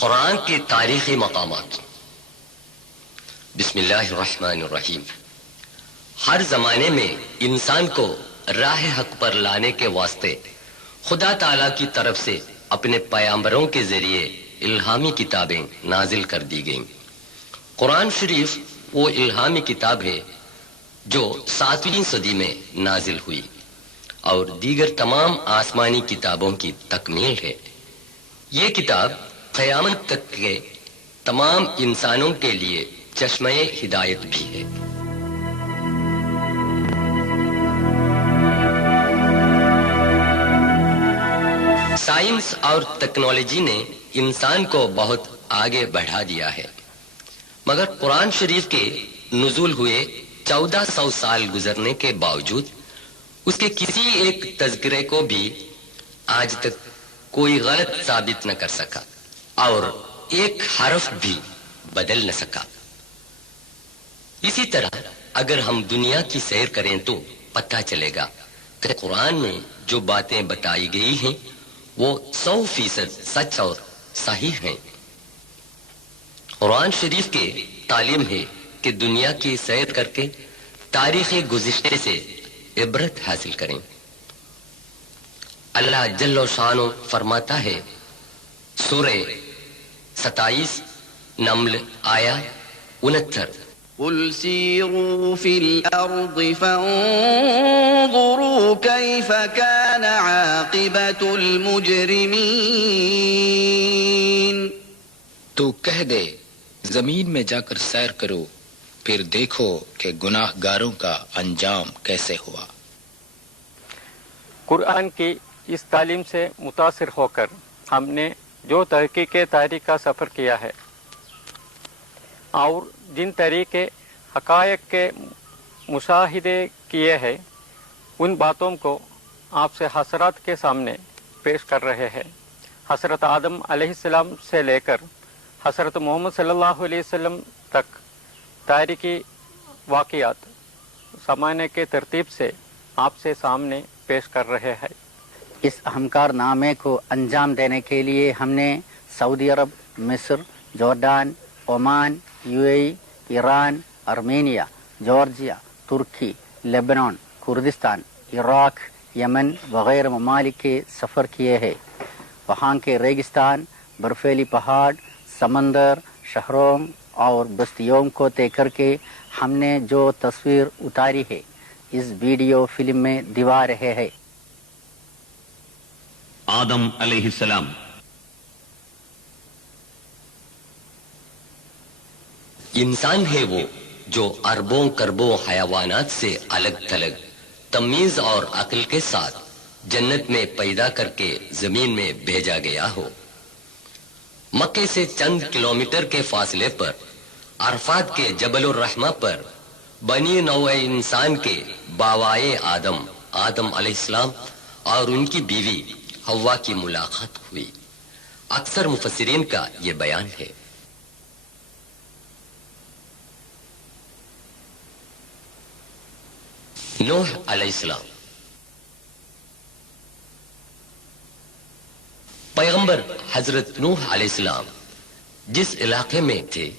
قرآن کے تاریخی مقامات۔ بسم اللہ الرحمن الرحیم۔ ہر زمانے میں انسان کو راہ حق پر لانے کے واسطے خدا تعالی کی طرف سے اپنے پیامبروں کے ذریعے الہامی کتابیں نازل کر دی گئیں۔ قرآن شریف وہ الہامی کتاب ہے جو 7ویں صدی میں نازل ہوئی اور دیگر تمام آسمانی کتابوں کی تکمیل ہے۔ یہ کتاب قیامت تک کے تمام انسانوں کے لیے چشمہ ہدایت بھی ہے۔ سائنس اور ٹیکنالوجی نے انسان کو بہت آگے بڑھا دیا ہے، مگر قرآن شریف کے نزول ہوئے 1400 سال گزرنے کے باوجود اس کے کسی ایک تذکرے کو بھی آج تک کوئی غلط ثابت نہ کر سکا اور ایک حرف بھی بدل نہ سکا۔ اسی طرح اگر ہم دنیا کی سیر کریں تو پتہ چلے گا کہ قرآن میں جو باتیں بتائی گئی ہیں وہ 100% سچ اور صحیح ہیں۔ قرآن شریف کے تعلیم ہے کہ دنیا کی سیر کر کے تاریخ گزشتے سے عبرت حاصل کریں۔ اللہ جل و شانہ فرماتا ہے، سورہ 27 نمل آیا 69، قل سیروا فی الارض فانظروا کیف کان عاقبت المجرمین۔ تو کہہ دے زمین میں جا کر سیر کرو، پھر دیکھو کہ گناہ گاروں کا انجام کیسے ہوا۔ قرآن کی اس تعلیم سے متاثر ہو کر ہم نے جو تحقیق تاریخ کا سفر کیا ہے اور جن طریقے حقائق کے مشاہدے کیے ہیں، ان باتوں کو آپ سے حضرات کے سامنے پیش کر رہے ہیں۔ حضرت آدم علیہ السلام سے لے کر حضرت محمد صلی اللہ علیہ وسلم تک تاریخی واقعات زمانے کے ترتیب سے آپ سے سامنے پیش کر رہے ہیں۔ اس اہم کارنامے کو انجام دینے کے لیے ہم نے سعودی عرب، مصر، Jordan, Oman, UAE، Iran, Armenia, Georgia, ترکی، لیبنان، کردستان، عراق، یمن وغیرہ ممالک کے سفر کیے ہیں۔ وہاں کے ریگستان، برفیلی پہاڑ، سمندر، شہروں اور بستیوں کو طے کر کے ہم نے جو تصویر اتاری ہے اس ویڈیو فلم میں دکھا رہے ہیں۔ آدم علیہ السلام۔ انسان ہے وہ جو اربوں کربوں حیوانات سے الگ تھلگ تمیز اور عقل کے ساتھ جنت میں پیدا کر کے زمین میں بھیجا گیا ہو۔ مکے سے چند کلومیٹر کے فاصلے پر عرفات کے جبل الرحمہ پر بنی نوع انسان کے باوائے آدم علیہ السلام اور ان کی بیوی حوا کی ملاقات ہوئی۔ اکثر مفسرین کا یہ بیان ہے۔ نوح علیہ السلام۔ پیغمبر حضرت نوح علیہ السلام جس علاقے میں تھے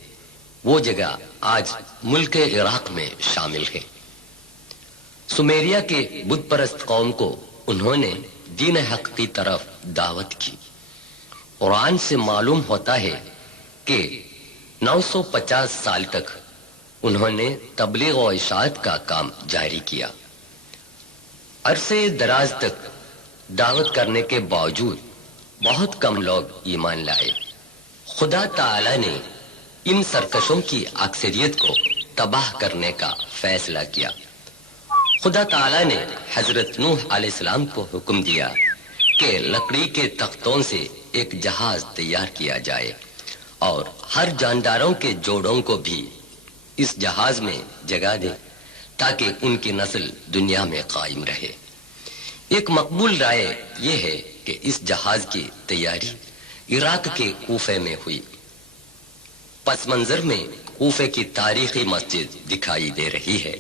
وہ جگہ آج ملک عراق میں شامل ہے۔ سمیریا کے بت پرست قوم کو انہوں نے دین حق کی طرف دعوت کی۔ قرآن سے معلوم ہوتا ہے کہ 950 سال تک انہوں نے تبلیغ و اشاعت کا کام جاری کیا۔ عرصے دراز تک دعوت کرنے کے باوجود بہت کم لوگ ایمان لائے۔ خدا تعالی نے ان سرکشوں کی اکثریت کو تباہ کرنے کا فیصلہ کیا۔ خدا تعالی نے حضرت نوح علیہ السلام کو حکم دیا کہ لکڑی کے تختوں سے ایک جہاز تیار کیا جائے اور ہر جانداروں کے جوڑوں کو بھی اس جہاز میں جگہ دے تاکہ ان کی نسل دنیا میں قائم رہے۔ ایک مقبول رائے یہ ہے کہ اس جہاز کی تیاری عراق کے کوفے میں ہوئی۔ پس منظر میں کوفے کی تاریخی مسجد دکھائی دے رہی ہے۔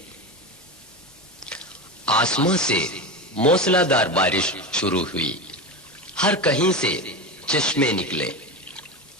آسمان سے موسلا دار بارش شروع ہوئی، ہر کہیں سے چشمے نکلے،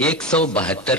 172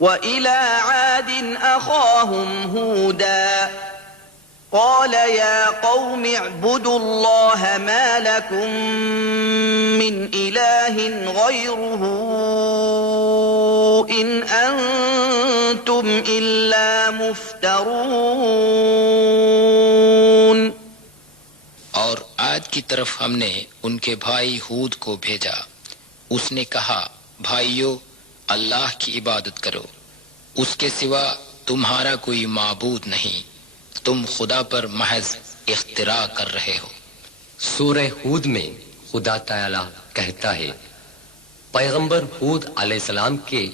وإلى عاد أخاهم هودا قال يا قوم اعبدوا الله ما لكم من إله غيره إن أنتم إلا مفترون۔ اور عاد کی طرف ہم نے ان کے بھائی ہود کو بھیجا۔ اس نے کہا، بھائیو اللہ کی عبادت کرو، اس کے سوا تمہارا کوئی معبود نہیں، تم خدا پر محض اختراع کر رہے ہو۔ سورہ ہود میں خدا تعالی کہتا ہے، پیغمبر ہود علیہ السلام کے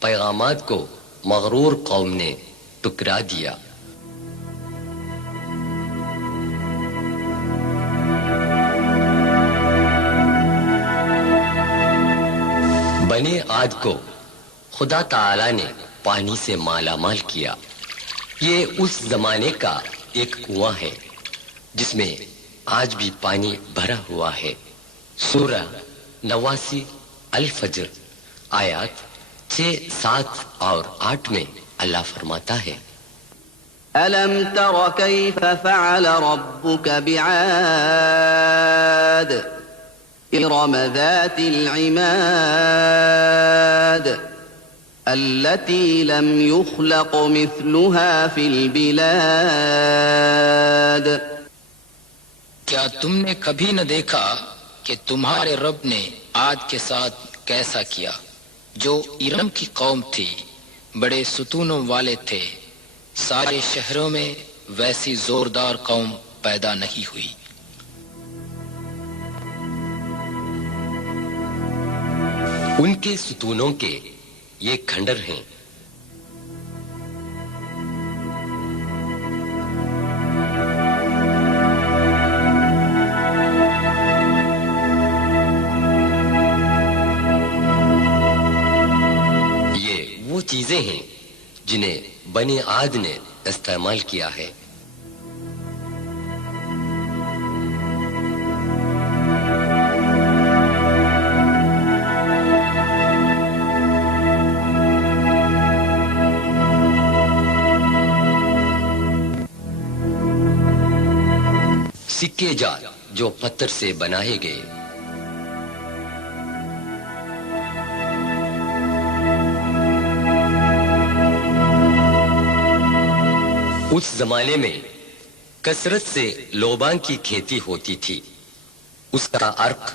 پیغامات کو مغرور قوم نے ٹکرا دیا۔ بنی عاد کو خدا تعالی نے پانی سے مالا مال کیا۔ یہ اس زمانے کا ایک کنواں ہے جس میں آج بھی پانی بھرا ہوا ہے۔ سورہ 89 الفجر آیات 6، 7 اور 8 میں اللہ فرماتا ہے، ألم تر كيف فعل ربك بعاد إرم ذات العماد التي لم يخلق مثلها في البلاد۔ کیا تم نے کبھی نہ دیکھا کہ تمہارے رب نے عاد کے ساتھ کیسا کیا، جو ارم کی قوم تھی، بڑے ستونوں والے تھے، سارے شہروں میں ویسی زوردار قوم پیدا نہیں ہوئی۔ ان کے ستونوں کے یہ کھنڈر ہیں۔ یہ وہ چیزیں ہیں جنہیں بنی عاد نے استعمال کیا ہے۔ سکے جات جو پتھر سے بنائے گئے، اس زمانے میں کثرت سے لوبان کی کھیتی ہوتی تھی۔ اس کا عرق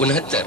69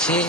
6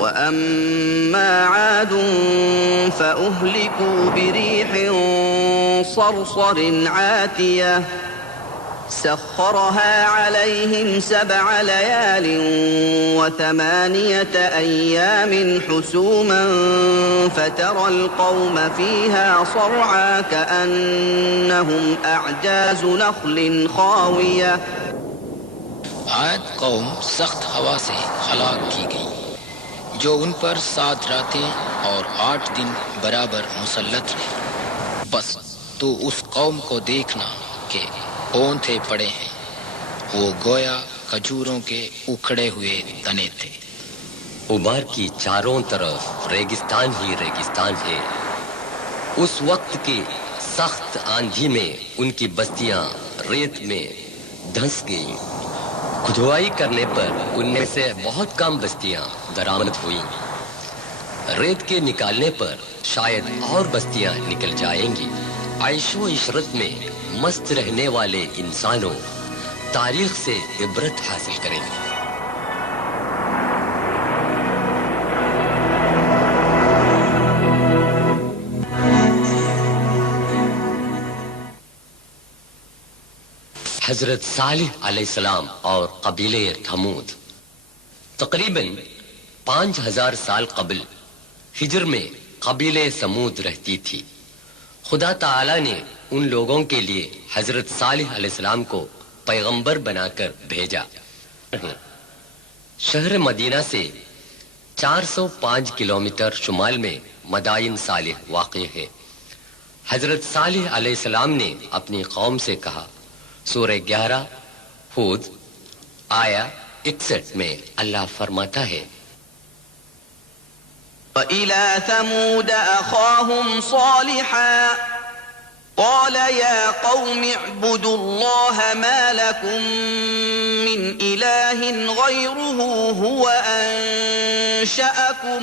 وَأَمَّا عَادٌ فَأُهْلِكُوا بِرِيحٍ صَرْصَرٍ عَاتِيَةٍ سَخَّرَهَا عَلَيْهِمْ 7 لَيَالٍ و8 أَيَّامٍ حُسُومًا فَتَرَى الْقَوْمَ فِيهَا صَرْعَىٰ كَأَنَّهُمْ أَعْجَازُ نَخْلٍ خَاوِيَةٍ۔ عاد قوم سخت ہوا سے ہلاک کی گئی جو ان پر 7 راتیں اور 8 دن برابر مسلط رہے۔ بس تو اس قوم کو دیکھنا کہ اونتھے پڑے ہیں، وہ گویا کھجوروں کے اکھڑے ہوئے تنے تھے۔ عمر کی چاروں طرف ریگستان ہی ریگستان ہے۔ اس وقت کی سخت آندھی میں ان کی بستیاں ریت میں دھنس گئیں۔ کھدوائی کرنے پر ان میں سے بہت کم بستیاں درآمد ہوئیں۔ ریت کے نکالنے پر شاید اور بستیاں نکل جائیں گی۔ عیش و عشرت میں مست رہنے والے انسانوں تاریخ سے عبرت حاصل کریں گے۔ حضرت صالح علیہ السلام اور قبیلہ تھمود تقریباً 5000 سال قبل ہجر میں قبیلہ سمود رہتی تھی۔ خدا تعالی نے ان لوگوں کے لیے حضرت صالح علیہ السلام کو پیغمبر بنا کر بھیجا۔ شہر مدینہ سے 405 کلومیٹر شمال میں مدائن صالح واقع ہے۔ حضرت صالح علیہ السلام نے اپنی قوم سے کہا، سورہ 11 ہود آیا 61 میں اللہ فرماتا ہے، وَإِلَىٰ ثَمُودَ أَخَاهُمْ صَالِحًا قَالَ يَا قَوْمِ اعْبُدُوا اللَّهَ مَا لَكُم مِّنْ إِلَٰهٍ غَيْرُهُ هُوَ أَنشَأَكُم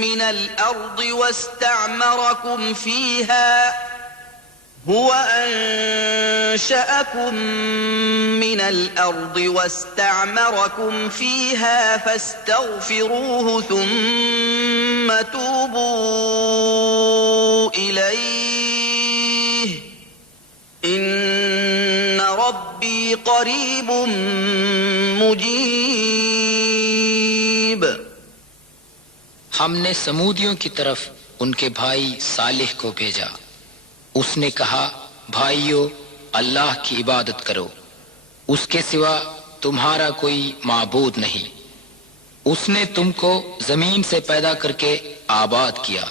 مِّنَ الْأَرْضِ وَاسْتَعْمَرَكُمْ فِيهَا فاستغفروه ثم توبوا إليه إن ربي قريب مجيب۔ ہم نے سمودیوں کی طرف ان کے بھائی صالح کو بھیجا۔ اس نے کہا، بھائیو اللہ کی عبادت کرو، اس کے سوا تمہارا کوئی معبود نہیں۔ اس نے تم کو زمین سے پیدا کر کے آباد کیا،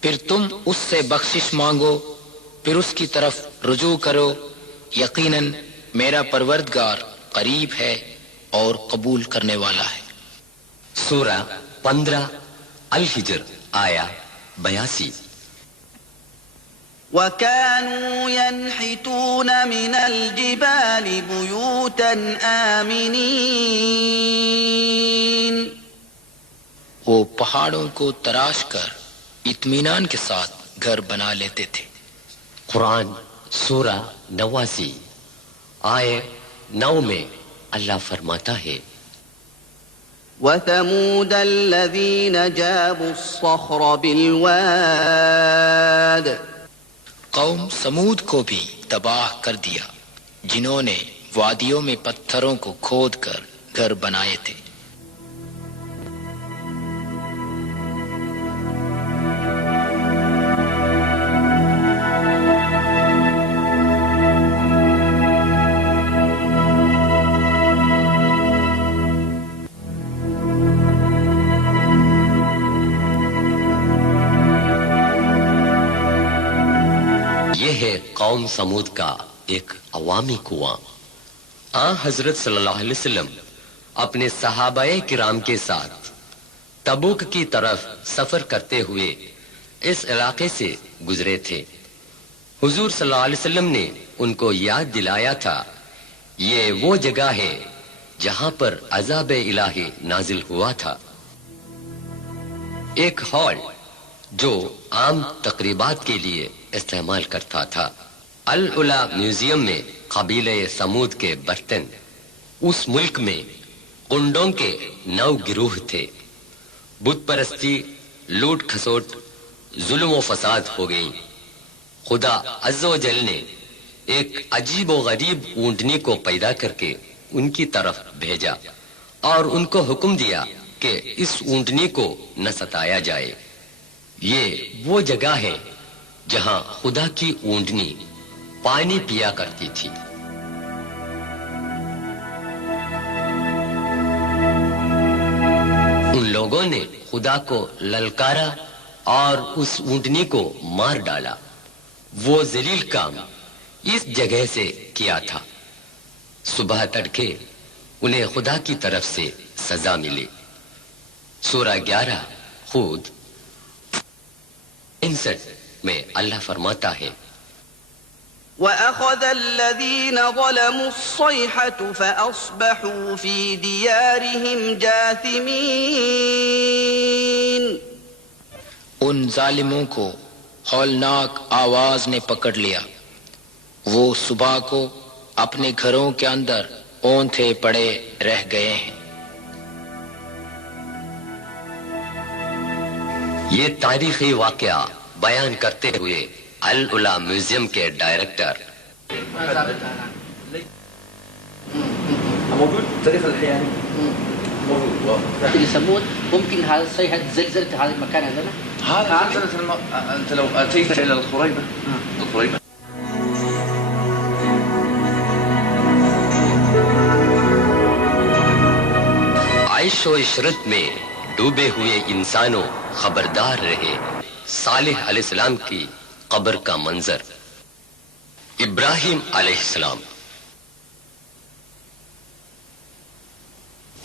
پھر تم اس سے بخشش مانگو، پھر اس کی طرف رجوع کرو۔ یقیناً میرا پروردگار قریب ہے اور قبول کرنے والا ہے۔ سورہ 15 الحجر آیا 82۔ وَكَانُوا يَنْحِتُونَ مِنَ الْجِبَالِ بُيُوتًا آمِنِينَ۔ وہ پہاڑوں کو تراش کر اطمینان کے ساتھ گھر بنا لیتے تھے۔ قرآن سورہ 89 آیے 9 میں اللہ فرماتا ہے، وَثَمُودَ الَّذِينَ جَابُوا الصَّخْرَ بِالْوَادِ۔ قوم سمود کو بھی تباہ کر دیا، جنہوں نے وادیوں میں پتھروں کو کھود کر گھر بنائے تھے۔ قوم سمود کا ایک عوامی کنواں۔ حضرت صلی اللہ علیہ وسلم اپنے صحابہ کرام کے ساتھ تبوک کی طرف سفر کرتے ہوئے اس علاقے سے گزرے تھے۔ حضور صلی اللہ علیہ وسلم نے ان کو یاد دلایا تھا یہ وہ جگہ ہے جہاں پر عذاب الہی نازل ہوا تھا۔ ایک ہال جو عام تقریبات کے لیے استعمال کرتا تھا۔ العلا میوزیم میں قبیلہ سمود کے برتن، اس ملک میں کنڈوں کے 9 گروہ تھے۔ بت پرستی، لوٹ کھسوٹ، ظلم و فساد ہو گئی۔ خدا عز و جل نے ایک عجیب و غریب اونٹنی کو پیدا کر کے ان کی طرف بھیجا اور ان کو حکم دیا کہ اس اونٹنی کو نہ ستایا جائے۔ یہ وہ جگہ ہے جہاں خدا کی اونٹنی پانی پیا کرتی تھی۔ ان لوگوں نے خدا کو للکارا اور اس اونٹنی کو مار ڈالا۔ وہ ذلیل کام اس جگہ سے کیا تھا۔ صبح تڑکے انہیں خدا کی طرف سے سزا ملی۔ سورہ 11 خود 59 میں اللہ فرماتا ہے وَأَخَذَ الَّذِينَ ظَلَمُوا الصَّيْحَةُ فَأَصْبَحُوا فِي دِيَارِهِمْ جَاثِمِينَ۔ ان ظالموں کو ہولناک آواز نے پکڑ لیا، وہ صبح کو اپنے گھروں کے اندر اونتھے پڑے رہ گئے ہیں۔ یہ تاریخی واقعہ بیان کرتے ہوئے العلا میوزیم کے ڈائریکٹر موجود تاريخ الحيوان موجود في ثمود ممكن هذا صيحة زلزلة هذا المكان عندنا؟ هذا زلزلة أنت لو أتيت إلى الخريبة عیش و عشرت میں ڈوبے ہوئے انسانوں خبردار رہے۔ صالح علیہ السلام کی قبر کا منظر، ابراہیم علیہ السلام۔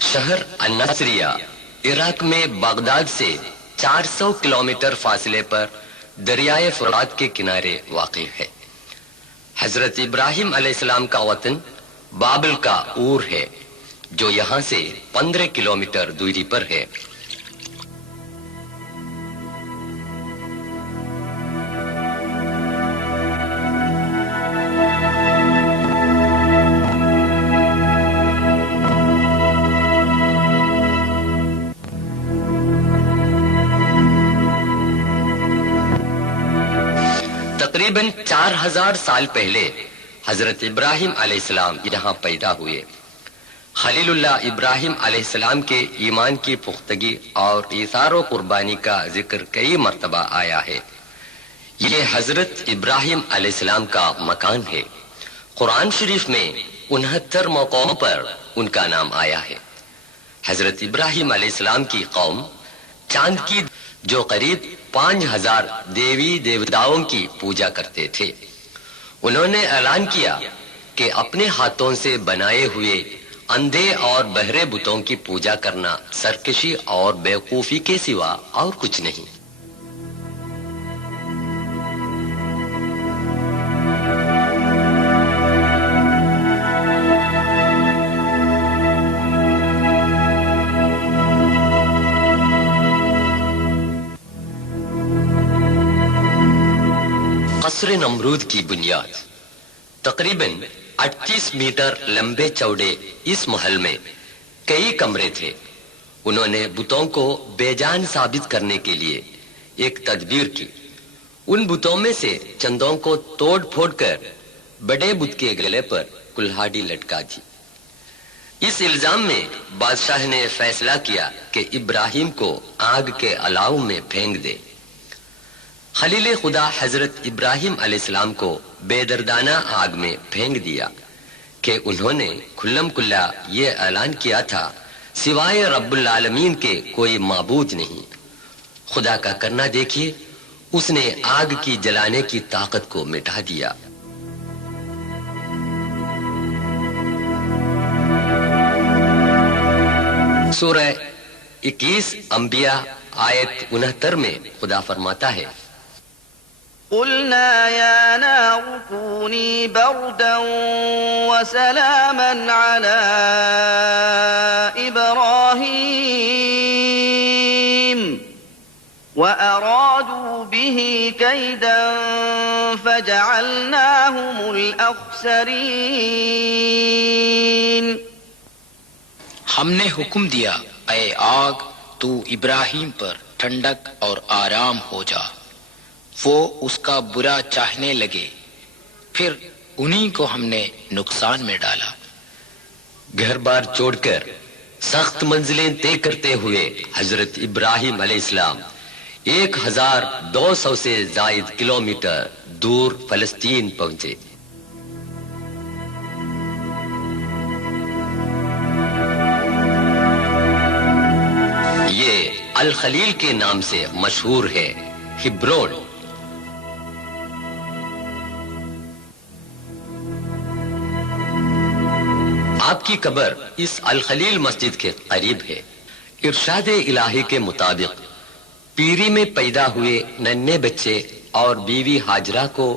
شہر النصریہ عراق میں بغداد سے 400 کلومیٹر فاصلے پر دریائے فرات کے کنارے واقع ہے۔ حضرت ابراہیم علیہ السلام کا وطن بابل کا اور ہے جو یہاں سے 15 کلومیٹر دوری پر ہے۔ تقریباً 4000 سال پہلے حضرت ابراہیم علیہ السلام یہاں پیدا ہوئے۔ خلیل اللہ ابراہیم علیہ السلام کے ایمان کی پختگی اور ایثار و قربانی کا ذکر کئی مرتبہ آیا ہے۔ یہ حضرت ابراہیم علیہ السلام کا مکان ہے۔ قرآن شریف میں 69 موقعوں پر ان کا نام آیا ہے۔ حضرت ابراہیم علیہ السلام کی قوم چاند کی جو قریب 5000 دیوی دیوتاؤں کی پوجا کرتے تھے، انہوں نے اعلان کیا کہ اپنے ہاتھوں سے بنائے ہوئے اندھے اور بہرے بتوں کی پوجا کرنا سرکشی اور بیوقوفی کے سوا اور کچھ نہیں۔ قصر نمرود کی بنیاد تقریباً 38 میٹر لمبے چوڑے اس محل میں کئی کمرے تھے۔ انہوں نے بتوں کو بے جان ثابت کرنے کے لیے ایک تدبیر کی۔ ان بتوں میں سے چندوں کو توڑ پھوڑ کر بڑے بت کے گلے پر کلہاڑی لٹکا دی۔ اس الزام میں بادشاہ نے فیصلہ کیا کہ ابراہیم کو آگ کے الاؤ میں پھینک دے۔ خلیل خدا حضرت ابراہیم علیہ السلام کو بے دردانہ آگ میں پھینک دیا کہ انہوں نے کھلم کھلا یہ اعلان کیا تھا سوائے رب العالمین کے کوئی معبود نہیں۔ خدا کا کرنا دیکھیے، اس نے آگ کی جلانے کی طاقت کو مٹا دیا۔ سورہ 21 انبیاء آیت 69 میں خدا فرماتا ہے قلنا يا نار كوني بردا وسلاما على إبراهيم وأرادوا به كيدا فجعلناهم الأخسرين. ہم نے حکم دیا اے آگ تو ابراہیم پر ٹھنڈک اور آرام ہو جا، وہ اس کا برا چاہنے لگے، پھر انہی کو ہم نے نقصان میں ڈالا. گھر بار چھوڑ کر سخت منزلیں طے کرتے ہوئے حضرت ابراہیم علیہ السلام 1200 سے زائد کلومیٹر دور فلسطین پہنچے. یہ الخلیل کے نام سے مشہور ہے. ہبرون آپ کی قبر اس الخلیل مسجد کے قریب ہے. ارشاد الہی کے مطابق پیری میں پیدا ہوئے ننھے بچے اور بیوی ہاجرہ کو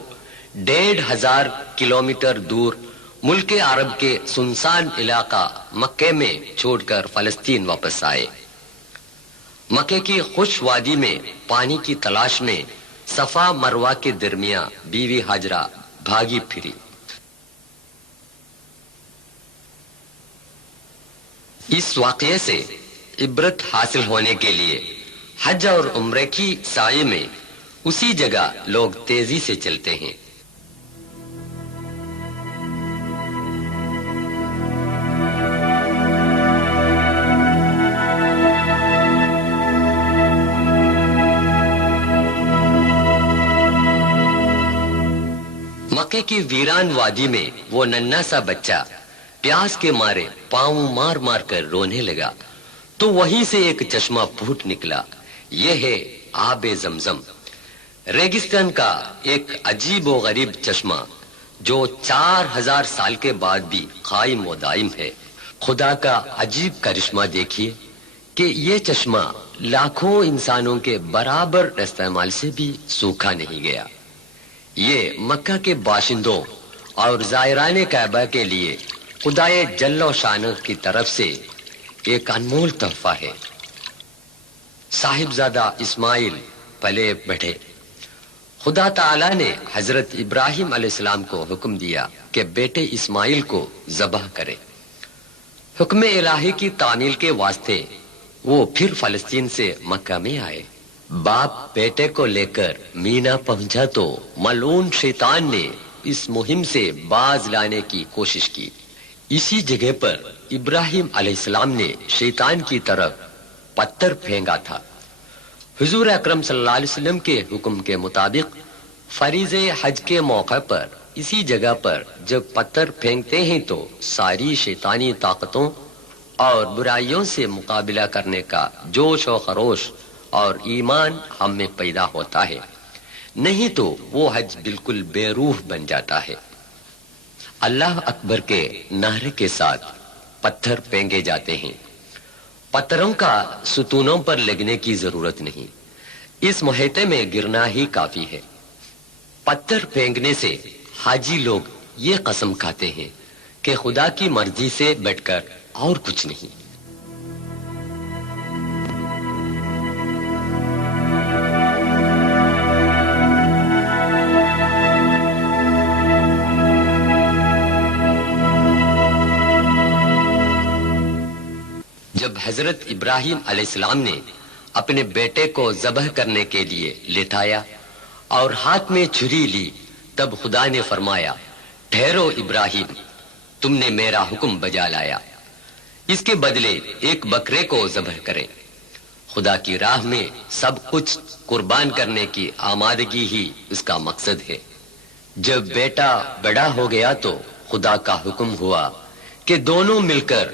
1500 کلومیٹر دور ملک عرب کے سنسان علاقہ مکے میں چھوڑ کر فلسطین واپس آئے. مکے کی خوش وادی میں پانی کی تلاش میں صفا مروہ کے درمیان بیوی ہاجرہ بھاگی پھری. اس واقعے سے عبرت حاصل ہونے کے لیے حج اور عمرے کی سعی میں اسی جگہ لوگ تیزی سے چلتے ہیں. مکے کی ویران وادی میں وہ ننھا سا بچہ پیاس کے مارے پاؤں مار مار کر رونے لگا تو وہیں سے ایک چشمہ پھوٹ نکلا. یہ ہے آب زمزم، ریگستان کا ایک عجیب و غریب چشمہ جو 4000 سال کے بعد بھی قائم و دائم ہے. خدا کا عجیب کرشمہ دیکھیے کہ یہ چشمہ لاکھوں انسانوں کے برابر استعمال سے بھی سوکھا نہیں گیا. یہ مکہ کے باشندوں اور زائران کعبہ کے لیے خدائے جل و شانہ کی طرف سے ایک انمول تحفہ ہے. صاحبزادہ اسماعیل پلے بڑھے. خدا تعالی نے حضرت ابراہیم علیہ السلام کو حکم دیا کہ بیٹے اسماعیل کو ذبح کرے. حکم الہی کی تعمیل کے واسطے وہ پھر فلسطین سے مکہ میں آئے. باپ بیٹے کو لے کر مینا پہنچا تو ملعون شیطان نے اس مہم سے باز لانے کی کوشش کی. اسی جگہ پر ابراہیم علیہ السلام نے شیطان کی طرف پتھر پھینکا تھا. حضور اکرم صلی اللہ علیہ وسلم کے حکم کے مطابق فریضہ حج کے موقع پر اسی جگہ پر جب پتھر پھینکتے ہیں تو ساری شیطانی طاقتوں اور برائیوں سے مقابلہ کرنے کا جوش و خروش اور ایمان ہم میں پیدا ہوتا ہے، نہیں تو وہ حج بالکل بے روح بن جاتا ہے. اللہ اکبر کے نعرے کے ساتھ پتھر پھینکے جاتے ہیں. پتھروں کا ستونوں پر لگنے کی ضرورت نہیں، اس محیطے میں گرنا ہی کافی ہے. پتھر پھینکنے سے حاجی لوگ یہ قسم کھاتے ہیں کہ خدا کی مرضی سے بٹ کر اور کچھ نہیں. جب حضرت ابراہیم علیہ السلام نے اپنے بیٹے کو ذبح کرنے کے لیے لٹایا اور ہاتھ میں چھری لی تب خدا نے فرمایا، ٹھہرو ابراہیم، تم نے میرا حکم بجا لایا، اس کے بدلے ایک بکرے کو ذبح کریں. خدا کی راہ میں سب کچھ قربان کرنے کی آمادگی ہی اس کا مقصد ہے. جب بیٹا بڑا ہو گیا تو خدا کا حکم ہوا کہ دونوں مل کر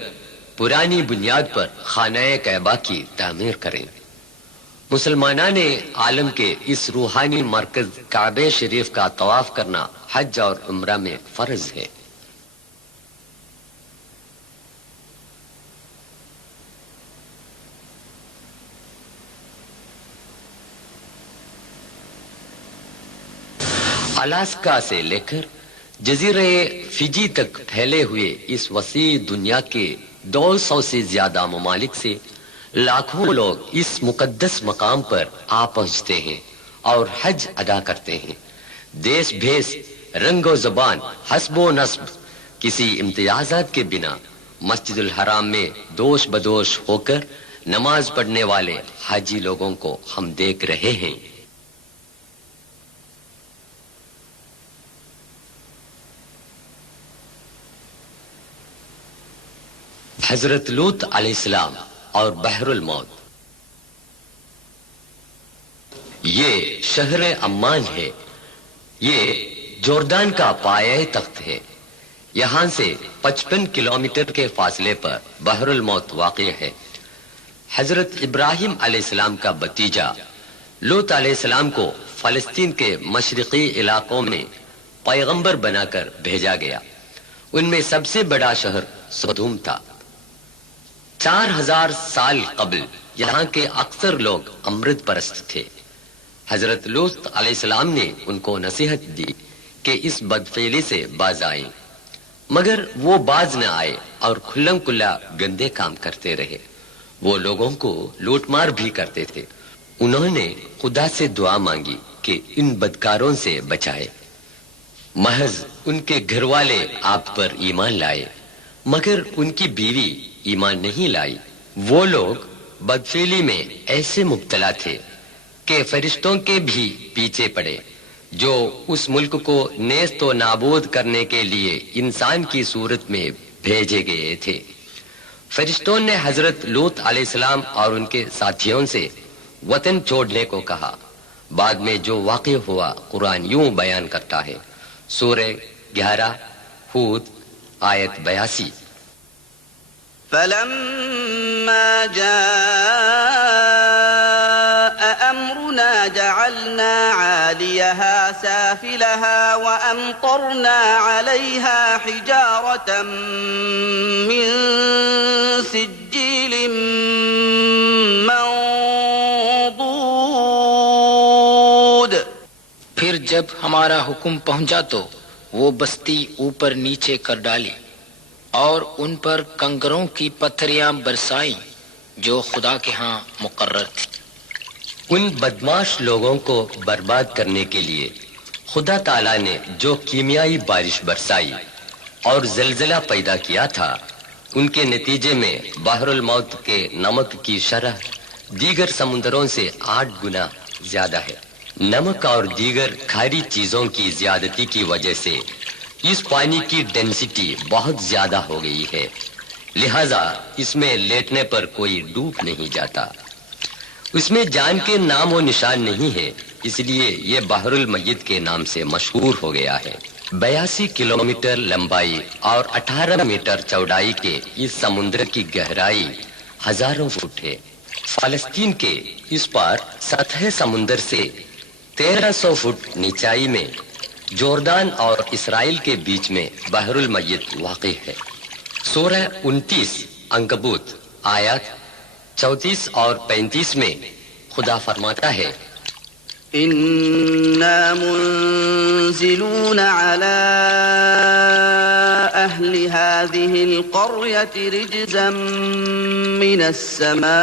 پرانی بنیاد پر خانہ کعبہ کی تعمیر کریں. مسلمانان عالم کے اس روحانی مرکز کعبہ شریف کا طواف کرنا حج اور عمرہ میں فرض ہے. الاسکا سے لے کر جزیرے فجی تک پھیلے ہوئے اس وسیع دنیا کے 200 سے زیادہ ممالک سے لاکھوں لوگ اس مقدس مقام پر آ پہنچتے ہیں اور حج ادا کرتے ہیں. دیس بھیس، رنگ و زبان، حسب و نسب، کسی امتیازات کے بنا مسجد الحرام میں دوش بدوش ہو کر نماز پڑھنے والے حاجی لوگوں کو ہم دیکھ رہے ہیں. حضرت لوط علیہ السلام اور بحر الموت. یہ شہر عمان ہے. یہ جوردان کا پایہ تخت ہے. یہاں سے 55 کلومیٹر کے فاصلے پر بحر الموت واقع ہے. حضرت ابراہیم علیہ السلام کا بھتیجا لوط علیہ السلام کو فلسطین کے مشرقی علاقوں میں پیغمبر بنا کر بھیجا گیا. ان میں سب سے بڑا شہر سدوم تھا. 4000 سال قبل یہاں کے اکثر لوگ امرت پرست تھے. حضرت لوط علیہ السلام نے ان کو نصیحت دی کہ اس بدفعلی سے باز آئیں، مگر وہ باز نہ آئے اور کھلم کھلا گندے کام کرتے رہے. وہ لوگوں کو لوٹ مار بھی کرتے تھے. انہوں نے خدا سے دعا مانگی کہ ان بدکاروں سے بچائے. محض ان کے گھر والے آپ پر ایمان لائے، مگر ان کی بیوی ایمان نہیں لائی. وہ لوگ بدفعلی میں ایسے مبتلا تھے کہ فرشتوں کے بھی پیچھے پڑے جو اس ملک کو نیست و نابود کرنے کے لیے انسان کی صورت میں بھیجے گئے تھے. فرشتوں نے حضرت لوط علیہ السلام اور ان کے ساتھیوں سے وطن چھوڑنے کو کہا. بعد میں جو واقع ہوا قرآن یوں بیان کرتا ہے. سورہ 11 ہود آیت 82. فلما جاء أمرنا جعلنا عاليها سافلها وأمطرنا عليها حجارة من سجيل منضود. پھر جب ہمارا حکم پہنچا تو وہ بستی اوپر نیچے کر ڈالی اور ان پر کنکروں کی پتھریاں برسائیں جو خدا کے ہاں مقرر تھی. ان بدماش لوگوں کو برباد کرنے کے لیے خدا تعالیٰ نے جو کیمیائی بارش برسائی اور زلزلہ پیدا کیا تھا، ان کے نتیجے میں بحر الموت کے نمک کی شرح دیگر سمندروں سے 8 گنا زیادہ ہے. نمک اور دیگر کھاری چیزوں کی زیادتی کی وجہ سے اس پانی کی ڈینسٹی بہت زیادہ ہو گئی ہے، لہذا اس میں لیٹنے پر کوئی ڈوب نہیں جاتا. اس میں جان کے نام و نشان نہیں ہے، اس لیے یہ بحر المیت کے نام سے مشہور ہو گیا ہے. 82 کلومیٹر لمبائی اور 18 میٹر چوڑائی کے اس سمندر کی گہرائی ہزاروں فٹ ہے. فلسطین کے اس پار سطح سمندر سے 1300 فٹ نچائی میں جوردان اور اسرائیل کے بیچ میں بحر المیت واقع ہے. سورہ 29 عنکبوت آیات 34 اور 35 میں خدا فرماتا ہے: إنا منزلون على أهل هذه القرية رجزا من السماء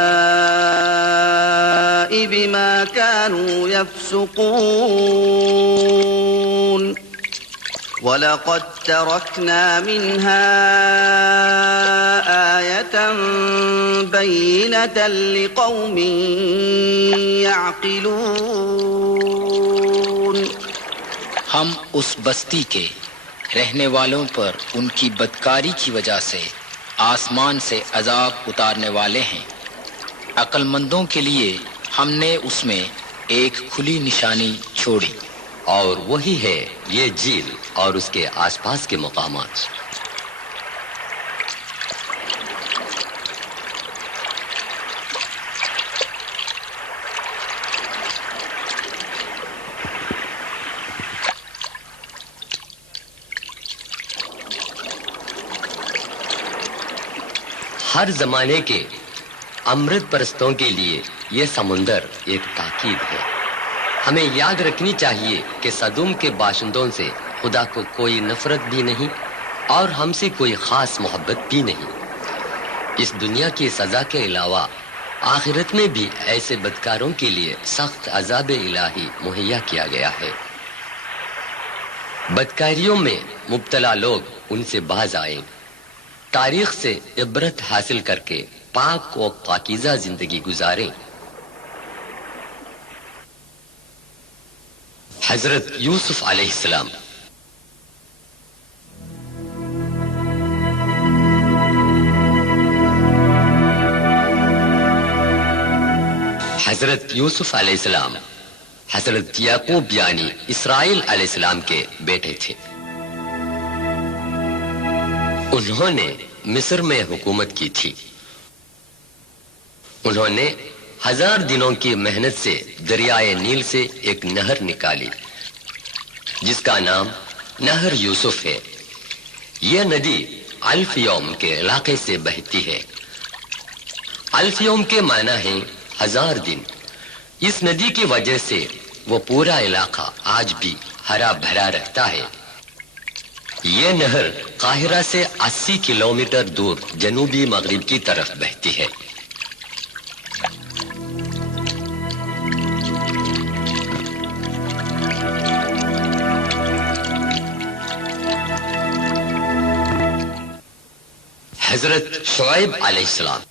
بما كانوا يفسقون ولقد تركنا منها آية بينة لقوم يعقلون. ہم اس بستی کے رہنے والوں پر ان کی بدکاری کی وجہ سے آسمان سے عذاب اتارنے والے ہیں. عقل مندوں کے لیے ہم نے اس میں ایک کھلی نشانی چھوڑی، اور وہی ہے یہ جھیل اور اس کے آس پاس کے مقامات. ہر زمانے کے امرت پرستوں کے لیے یہ سمندر ایک تاکید ہے. ہمیں یاد رکھنی چاہیے کہ سدوم کے باشندوں سے خدا کو کوئی نفرت بھی نہیں اور ہم سے کوئی خاص محبت بھی نہیں۔ اس دنیا کی سزا کے علاوہ آخرت میں بھی ایسے بدکاروں کے لیے سخت عذاب الہی مہیا کیا گیا ہے۔ بدکاریوں میں مبتلا لوگ ان سے باز آئیں، تاریخ سے عبرت حاصل کر کے پاک و پاکیزہ زندگی گزاریں۔ حضرت یوسف علیہ السلام۔ حضرت یوسف علیہ السلام حضرت یعقوب یعنی اسرائیل علیہ السلام کے بیٹے تھے۔ انہوں نے مصر میں حکومت کی تھی۔ انہوں نے 1000 دنوں کی محنت سے دریائے نیل سے ایک نہر نکالی جس کا نام نہر یوسف ہے۔ یہ ندی الف یوم کے علاقے سے بہتی ہے۔ الف یوم کے معنی ہے 1000 دن۔ اس ندی کی وجہ سے وہ پورا علاقہ آج بھی ہرا بھرا رہتا ہے۔ یہ نہر قاہرہ سے 80 کلومیٹر دور جنوبی مغرب کی طرف بہتی ہے۔ حضرت شعیب علیہ السلام۔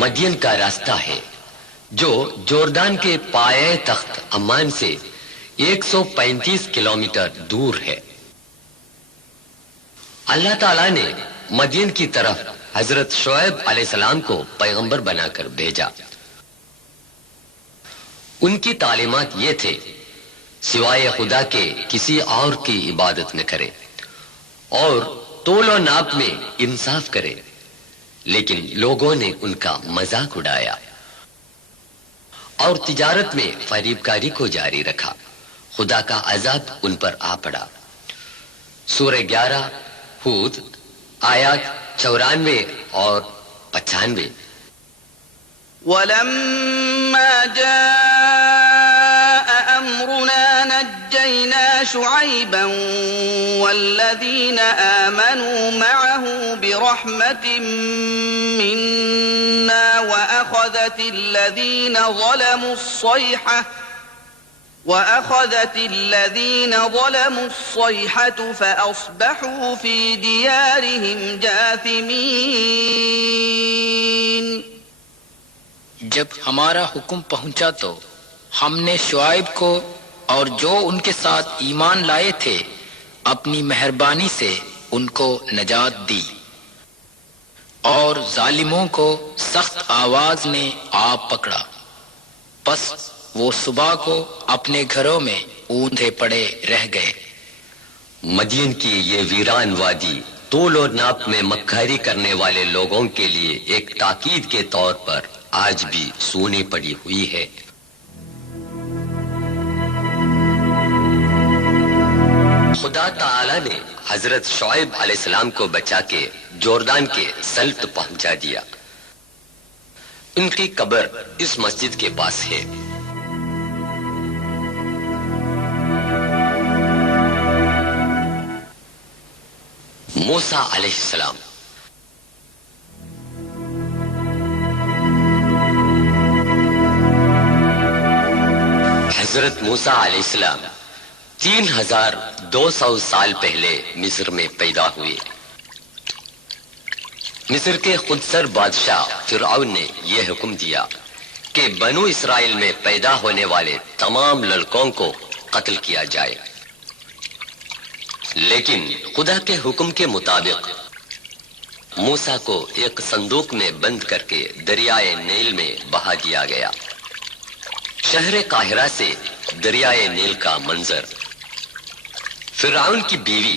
مدین کا راستہ ہے جو جوردان کے پائے تخت عمان سے 135 کلومیٹر دور ہے۔ اللہ تعالیٰ نے مدین کی طرف حضرت شعیب علیہ السلام کو پیغمبر بنا کر بھیجا۔ ان کی تعلیمات یہ تھے سوائے خدا کے کسی اور کی عبادت نہ کرے اور تول و ناپ میں انصاف کرے، لیکن لوگوں نے ان کا مذاق اڑایا اور تجارت میں فریب کاری کو جاری رکھا۔ خدا کا عذاب ان پر آ پڑا۔ سورہ 11 ہود آیات 94 اور 95۔ وَلَمَّا جَاءَ أَمْرُنَا نَجَّيْنَا شُعَيْبًا وَالَّذِينَ آمَنُوا مَعَهُ بِرَحْمَةٍ مِنَّا وَأَخَذَتِ الَّذِينَ ظَلَمُوا الصَّيْحَةُ فَأَصْبَحُوا فِي دِيَارِهِمْ جَاثِمِينَ۔ جب ہمارا حکم پہنچا تو ہم نے شعیب کو اور جو ان کے ساتھ ایمان لائے تھے اپنی مہربانی سے ان کو نجات دی، اور ظالموں کو سخت آواز نے آ پکڑا، پس وہ صبح کو اپنے گھروں میں اوندھے پڑے رہ گئے۔ مدین کی یہ ویران وادی طول و ناپ میں مکاری کرنے والے لوگوں کے لیے ایک تاکید کے طور پر آج بھی سونی پڑی ہوئی ہے۔ خدا تعالی نے حضرت شعیب علیہ السلام کو بچا کے جوردان کے سلط پہنچا دیا۔ ان کی قبر اس مسجد کے پاس ہے۔ موسیٰ علیہ السلام۔ حضرت موسیٰ علیہ السلام 3200 سال پہلے مصر میں پیدا ہوئے۔ مصر کے خودسر بادشاہ فرعون نے یہ حکم دیا کہ بنو اسرائیل میں پیدا ہونے والے تمام لڑکوں کو قتل کیا جائے، لیکن خدا کے حکم کے مطابق موسیٰ کو ایک صندوق میں بند کر کے دریائے نیل میں بہا دیا گیا۔ شہر قاہرہ سے دریائے نیل کا منظر۔ فرعون کی بیوی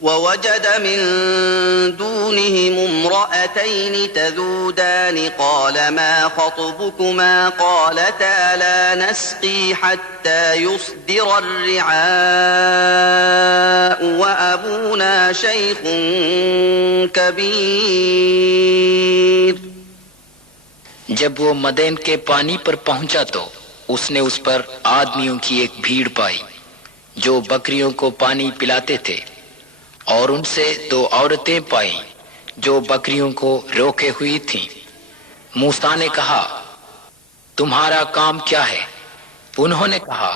ووجد من دونهم امرأتين تذودان قال ما خطبكما قالتا لا نسقي حتى يصدر الرعاء وأبونا شيخ كبير. جب وہ مدین کے پانی پر پہنچا تو اس نے اس پر آدمیوں کی ایک بھیڑ پائی جو بکریوں کو پانی پلاتے تھے، اور ان سے 2 عورتیں پائیں جو بکریوں کو روکے ہوئی تھیں۔ موسیٰ نے کہا تمہارا کام کیا ہے؟ انہوں نے کہا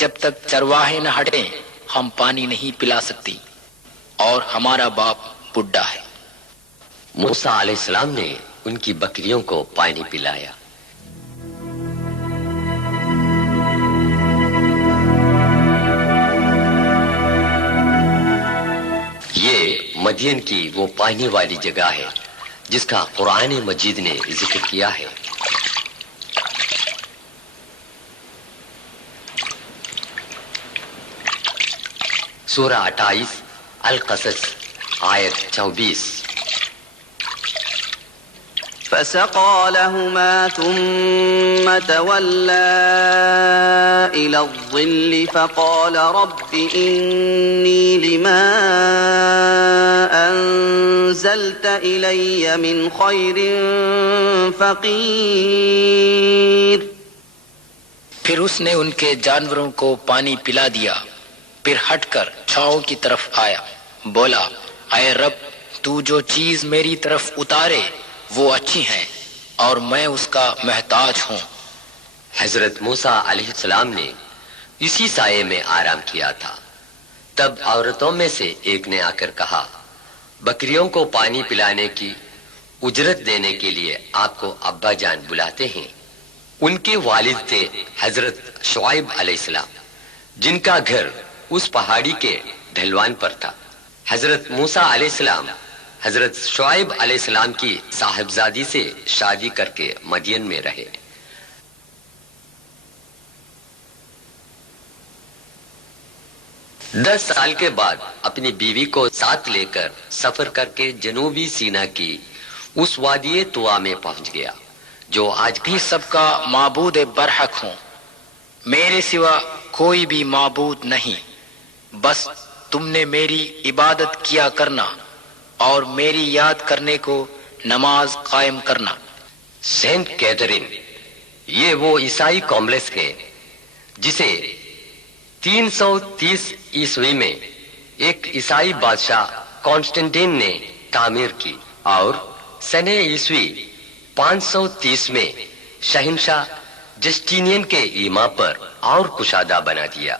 جب تک چرواہے نہ ہٹیں ہم پانی نہیں پلا سکتی اور ہمارا باپ بڈھا ہے۔ موسیٰ علیہ السلام نے ان کی بکریوں کو پانی پلایا۔ یہ مدین کی وہ پانی والی جگہ ہے جس کا قرآن مجید نے ذکر کیا ہے۔ سورہ 28 القصص آیت 24۔ فسقى لهما ثم تولى إلى الظل فقال رب إني لما أنزلت إلي من خير فقير. پھر اس نے ان کے جانوروں کو پانی پلا دیا، پھر ہٹ کر چھاؤں کی طرف آیا، بولا اے رب تو جو چیز میری طرف اتارے وہ اچھی ہیں اور میں اس کا محتاج ہوں۔ حضرت موسیٰ علیہ السلام نے اسی سائے میں آرام کیا تھا۔ تب عورتوں میں سے ایک نے آ کر کہا بکریوں کو پانی پلانے کی اجرت دینے کے لیے آپ کو ابا جان بلاتے ہیں۔ ان کے والد تھے حضرت شعیب علیہ السلام جن کا گھر اس پہاڑی کے ڈھلوان پر تھا۔ حضرت موسیٰ علیہ السلام حضرت شعیب علیہ السلام کی صاحبزادی سے شادی کر کے مدین میں رہے۔ دس سال کے بعد اپنی بیوی کو ساتھ لے کر سفر کر کے جنوبی سینا کی اس وادی طوا میں پہنچ گیا جو آج بھی سب کا معبود برحق ہوں، میرے سوا کوئی بھی معبود نہیں، بس تم نے میری عبادت کیا کرنا اور میری یاد کرنے کو نماز قائم کرنا۔ سینٹ کیتھرین یہ وہ عیسائی کمپلیکس ہے جسے 330 عیسوی میں ایک عیسائی بادشاہ کانسٹنٹین نے تعمیر کی اور سنہ عیسوی 530 میں شہنشاہ جسٹینین کے ایما پر اور کشادہ بنا دیا.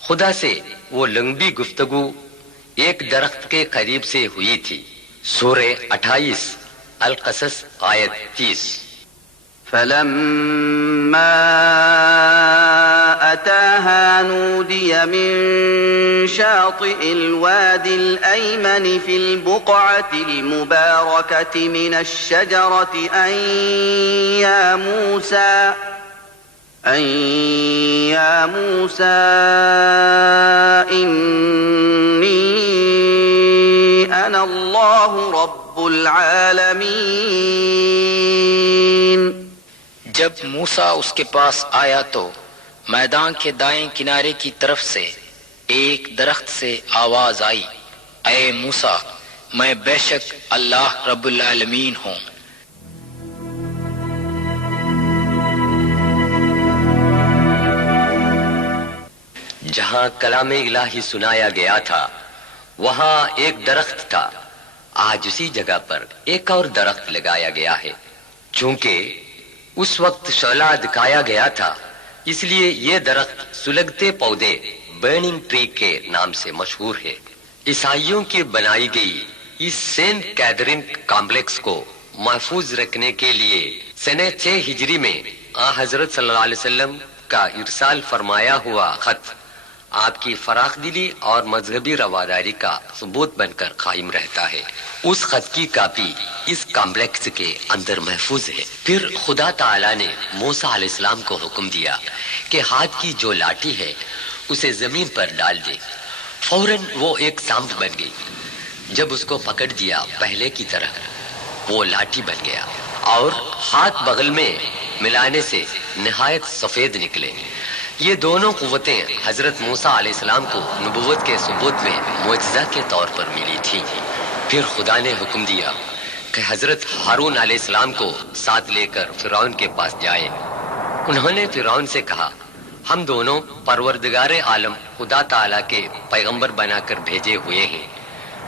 خدا سے وہ لمبی گفتگو ایک درخت کے قریب سے ہوئی تھی. سورہ 28 القصص آیت 30. فلما أتاها نودي من شاطئ الوادي الأيمن في البقعة المباركة من الشجرة أن يا موسى إني أنا الله رب العالمين. جب موسیٰ اس کے پاس آیا تو میدان کے دائیں کنارے کی طرف سے ایک درخت سے آواز آئی، اے موسیٰ میں بے شک اللہ رب العالمین ہوں. جہاں کلام الہی سنایا گیا تھا وہاں ایک درخت تھا. آج اسی جگہ پر ایک اور درخت لگایا گیا ہے. چونکہ اس وقت شعلہ دکھایا گیا تھا اس لیے یہ درخت سلگتے پودے برننگ ٹری کے نام سے مشہور ہے. عیسائیوں کی بنائی گئی اس سینٹ کیتھرین کمپلیکس کو محفوظ رکھنے کے لیے سنہ 6 ہجری میں حضرت صلی اللہ علیہ وسلم کا ارسال فرمایا ہوا خط آپ کی فراخ دلی اور مذہبی رواداری کا ثبوت بن کر قائم رہتا ہے. اس خط کی کاپی اس کمپلیکس کے اندر محفوظ ہے. پھر خدا تعالی نے موسیٰ علیہ السلام کو حکم دیا کہ ہاتھ کی جو لاٹھی ہے اسے زمین پر ڈال دے. فوراً وہ ایک سانپ بن گئی. جب اس کو پکڑ دیا پہلے کی طرح وہ لاٹھی بن گیا اور ہاتھ بغل میں ملانے سے نہایت سفید نکلے. یہ دونوں قوتیں حضرت موسیٰ علیہ السلام کو نبوت کے ثبوت میں معجزہ کے طور پر ملی تھی. پھر خدا نے حکم دیا کہ حضرت ہارون علیہ السلام کو ساتھ لے کر فرعون کے پاس جائیں. انہوں نے فرعون سے کہا ہم دونوں پروردگار عالم خدا تعالیٰ کے پیغمبر بنا کر بھیجے ہوئے ہیں،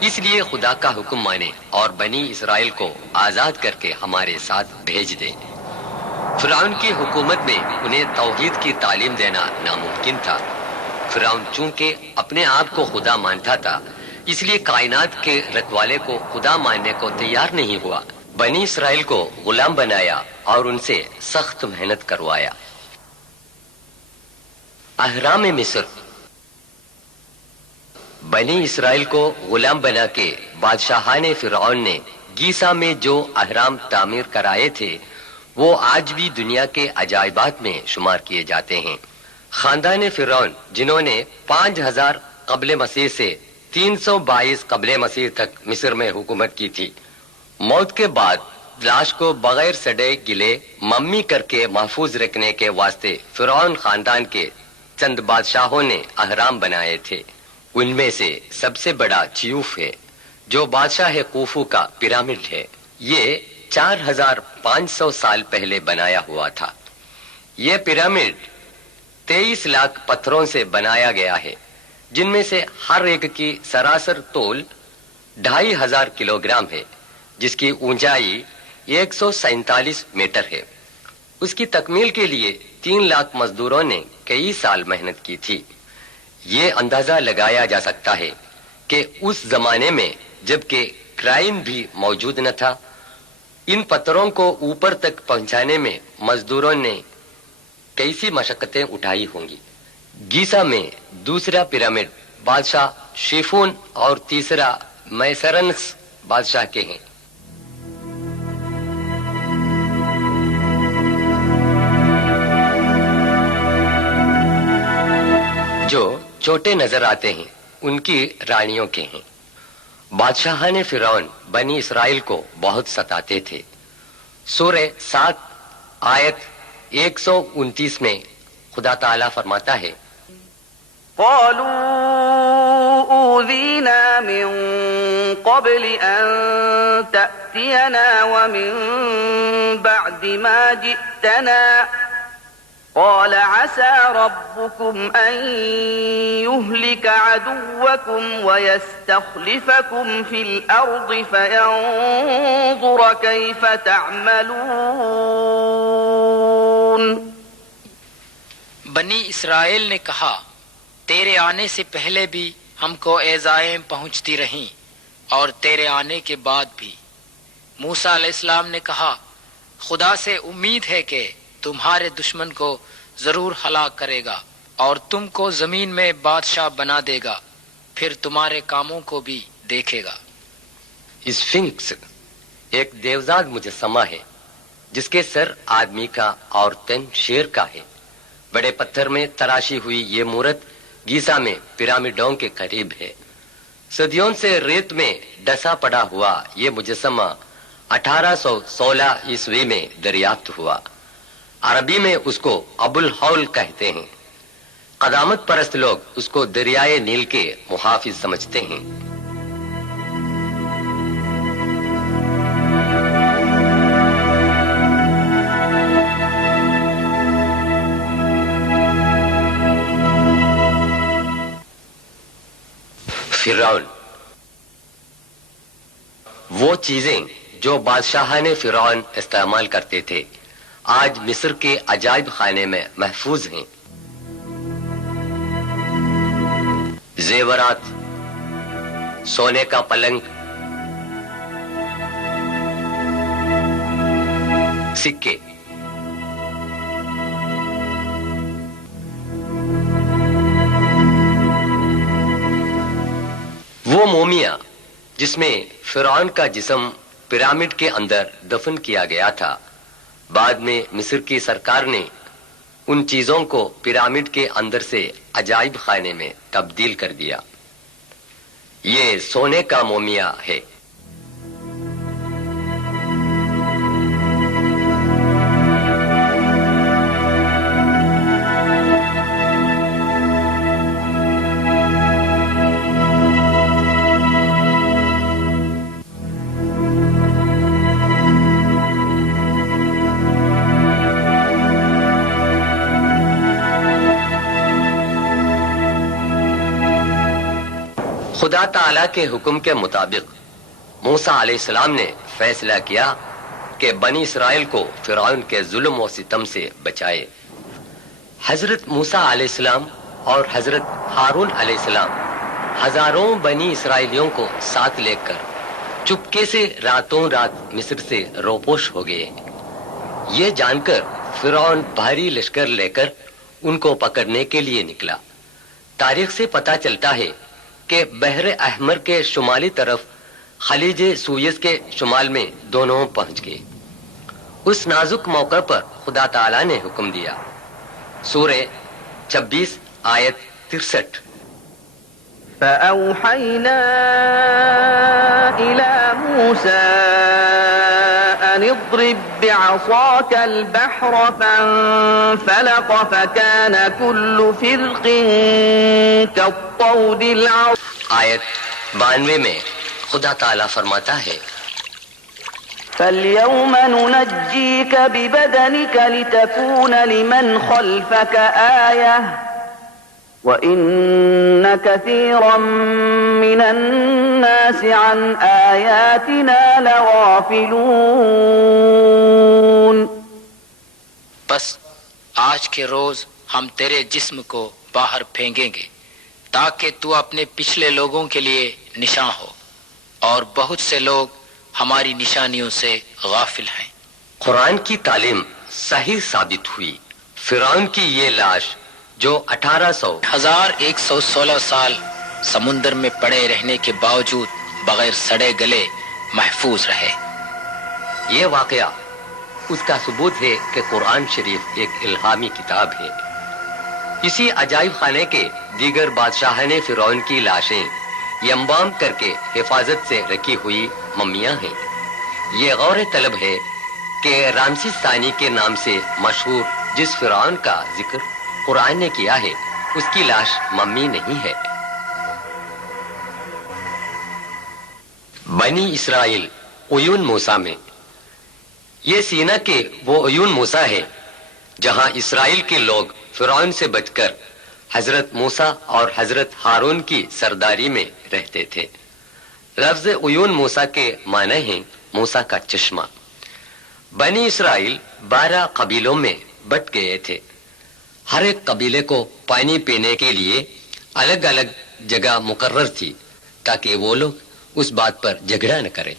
اس لیے خدا کا حکم مانے اور بنی اسرائیل کو آزاد کر کے ہمارے ساتھ بھیج دیں. فرعون کی حکومت میں انہیں توحید کی تعلیم دینا ناممکن تھا. فرعون چونکہ اپنے آپ کو خدا مانتا تھا اس لیے کائنات کے رکھوالے کو خدا ماننے کو تیار نہیں ہوا. بنی اسرائیل کو غلام بنایا اور ان سے سخت محنت کروایا. اہرام مصر. بنی اسرائیل کو غلام بنا کے بادشاہان فرعون نے گیسا میں جو اہرام تعمیر کرائے تھے وہ آج بھی دنیا کے عجائبات میں شمار کیے جاتے ہیں. خاندان فرعون جنہوں نے 5000 قبل مسیح سے 322 قبل مسیح تک مصر میں حکومت کی تھی، موت کے بعد لاش کو بغیر سڑے گلے ممی کر کے محفوظ رکھنے کے واسطے فرعون خاندان کے چند بادشاہوں نے اہرام بنائے تھے. ان میں سے سب سے بڑا چیوف ہے جو بادشاہ کوفو کا پیرامڈ ہے. یہ 4500 سال پہلے بنایا ہوا تھا. یہ پیرامڈ 23 لاکھ پتھروں سے بنایا گیا ہے جن میں سے ہر ایک کی سراسر طول 2500 کلو گرام ہے جس کی اونچائی 147 میٹر ہے. اس کی تکمیل کے لیے 3 لاکھ مزدوروں نے کئی سال محنت کی تھی. یہ اندازہ لگایا جا سکتا ہے کہ اس زمانے میں جبکہ کرائن بھی موجود نہ تھا ان پتھروں کو اوپر تک پہنچانے میں مزدوروں نے کیسی مشقتیں اٹھائی ہوں گی. گیسا میں دوسرا پیرامڈ بادشاہ شیفون اور تیسرا میسرنس بادشاہ کے ہیں. جو چھوٹے نظر آتے ہیں ان کی رانیوں کے ہیں. بادشاہان فرعون بنی اسرائیل کو بہت ستاتے تھے. سورہ 7 آیت 129 میں خدا تعالیٰ فرماتا ہے قالوا أوذينا من قبل أن تأتينا ومن بعد ما جئتنا قال عسى ربكم أن يهلك عدوكم ويستخلفكم في الأرض فينظر كيف تعملون. بنی اسرائیل نے کہا تیرے آنے سے پہلے بھی ہم کو ایذائیں پہنچتی رہیں اور تیرے آنے کے بعد بھی۔ موسیٰ علیہ السلام نے کہا خدا سے امید ہے کہ تمہارے دشمن کو ضرور ہلاک کرے گا اور تم کو زمین میں بادشاہ بنا دے گا، پھر تمہارے کاموں کو بھی دیکھے گا۔ اسفنکس ایک دیوزاد مجسمہ ہے جس کے سر آدمی کا اور تن شیر کا ہے۔ بڑے پتھر میں تراشی ہوئی یہ مورت گیزا میں پیرامڈوں کے قریب ہے۔ صدیوں سے ریت میں ڈسا پڑا ہوا یہ مجسمہ 1816 عیسوی میں دریافت ہوا۔ عربی میں اس کو ابو الحول کہتے ہیں۔ قدامت پرست لوگ اس کو دریائے نیل کے محافظ سمجھتے ہیں۔ فرعون، وہ چیزیں جو بادشاہان فرعون استعمال کرتے تھے آج مصر کے عجائب خانے میں محفوظ ہیں۔ زیورات، سونے کا پلنگ، سکے، وہ مومیا جس میں فرعون کا جسم پیرامڈ کے اندر دفن کیا گیا تھا، بعد میں مصر کی سرکار نے ان چیزوں کو پیرامڈ کے اندر سے عجائب خانے میں تبدیل کر دیا۔ یہ سونے کا مومیا ہے۔ خدا تعالیٰ کے حکم کے مطابق موسیٰ علیہ السلام نے فیصلہ کیا کہ بنی اسرائیل کو فرعون کے ظلم و ستم سے بچائے۔ حضرت موسیٰ علیہ السلام اور حضرت ہارون علیہ السلام ہزاروں بنی اسرائیلیوں کو ساتھ لے کر چپکے سے راتوں رات مصر سے روپوش ہو گئے۔ یہ جان کر فرعون بھاری لشکر لے کر ان کو پکڑنے کے لیے نکلا۔ تاریخ سے پتہ چلتا ہے کہ بحر احمر کے شمالی طرف خلیج سوئز کے شمال میں دونوں پہنچ گئے۔ اس نازک موقع پر خدا تعالیٰ نے حکم دیا۔ سورہ 26 آیت 63۔ فأوحينا إلى موسى أن اضرب بعصاك البحر فانفلق فكان كل فرق كالطود العظيم۔ آیت 92 میں خدا تعالیٰ فرماتا ہے فاليوم ننجيك ببدنك لتكون لمن خلفك آية وَإِنَّ كَثِيرًا مِّنَ النَّاسِ عَنْ آيَاتِنَا لَغَافِلُونَ۔ بس آج کے روز ہم تیرے جسم کو باہر پھینکیں گے تاکہ تو اپنے پچھلے لوگوں کے لیے نشاں ہو، اور بہت سے لوگ ہماری نشانیوں سے غافل ہیں۔ قرآن کی تعلیم صحیح ثابت ہوئی۔ فرعون کی یہ لاش جو 1116 سال سمندر میں پڑے رہنے کے باوجود بغیر سڑے گلے محفوظ رہے۔ یہ واقعہ اس کا ثبوت ہے کہ قرآن شریف ایک الہامی کتاب ہے۔ اسی عجائب خانے کے دیگر بادشاہان فرعون کی لاشیں ینبام کر کے حفاظت سے رکھی ہوئی ممیاں ہیں۔ یہ غور طلب ہے کہ رامسیس ثانی کے نام سے مشہور جس فرعون کا ذکر قرآن نے کیا ہے اس کی لاش ممی نہیں ہے۔ بنی اسرائیل عیون موسیٰ میں، یہ سینا کے وہ عیون موسیٰ ہے جہاں اسرائیل کے لوگ فرعون سے بچ کر حضرت موسیٰ اور حضرت ہارون کی سرداری میں رہتے تھے۔ لفظ عیون موسیٰ کے معنی ہیں موسیٰ کا چشمہ۔ بنی اسرائیل 12 قبیلوں میں بٹ گئے تھے۔ ہر ایک قبیلے کو پانی پینے کے لیے الگ الگ جگہ مقرر تھی تاکہ وہ لوگ اس بات پر جھگڑا نہ کریں۔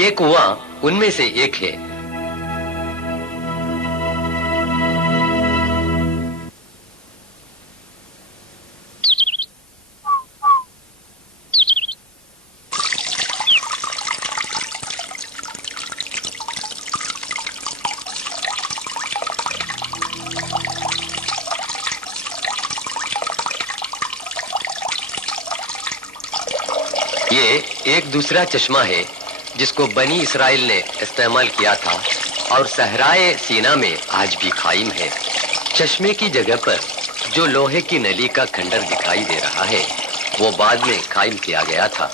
یہ کنواں ان میں سے ایک ہے۔ یہ ایک دوسرا چشمہ ہے جس کو بنی اسرائیل نے استعمال کیا تھا اور صحرائے سینا میں آج بھی قائم ہے۔ چشمے کی جگہ پر جو لوہے کی نلی کا کھنڈر دکھائی دے رہا ہے وہ بعد میں قائم کیا گیا تھا۔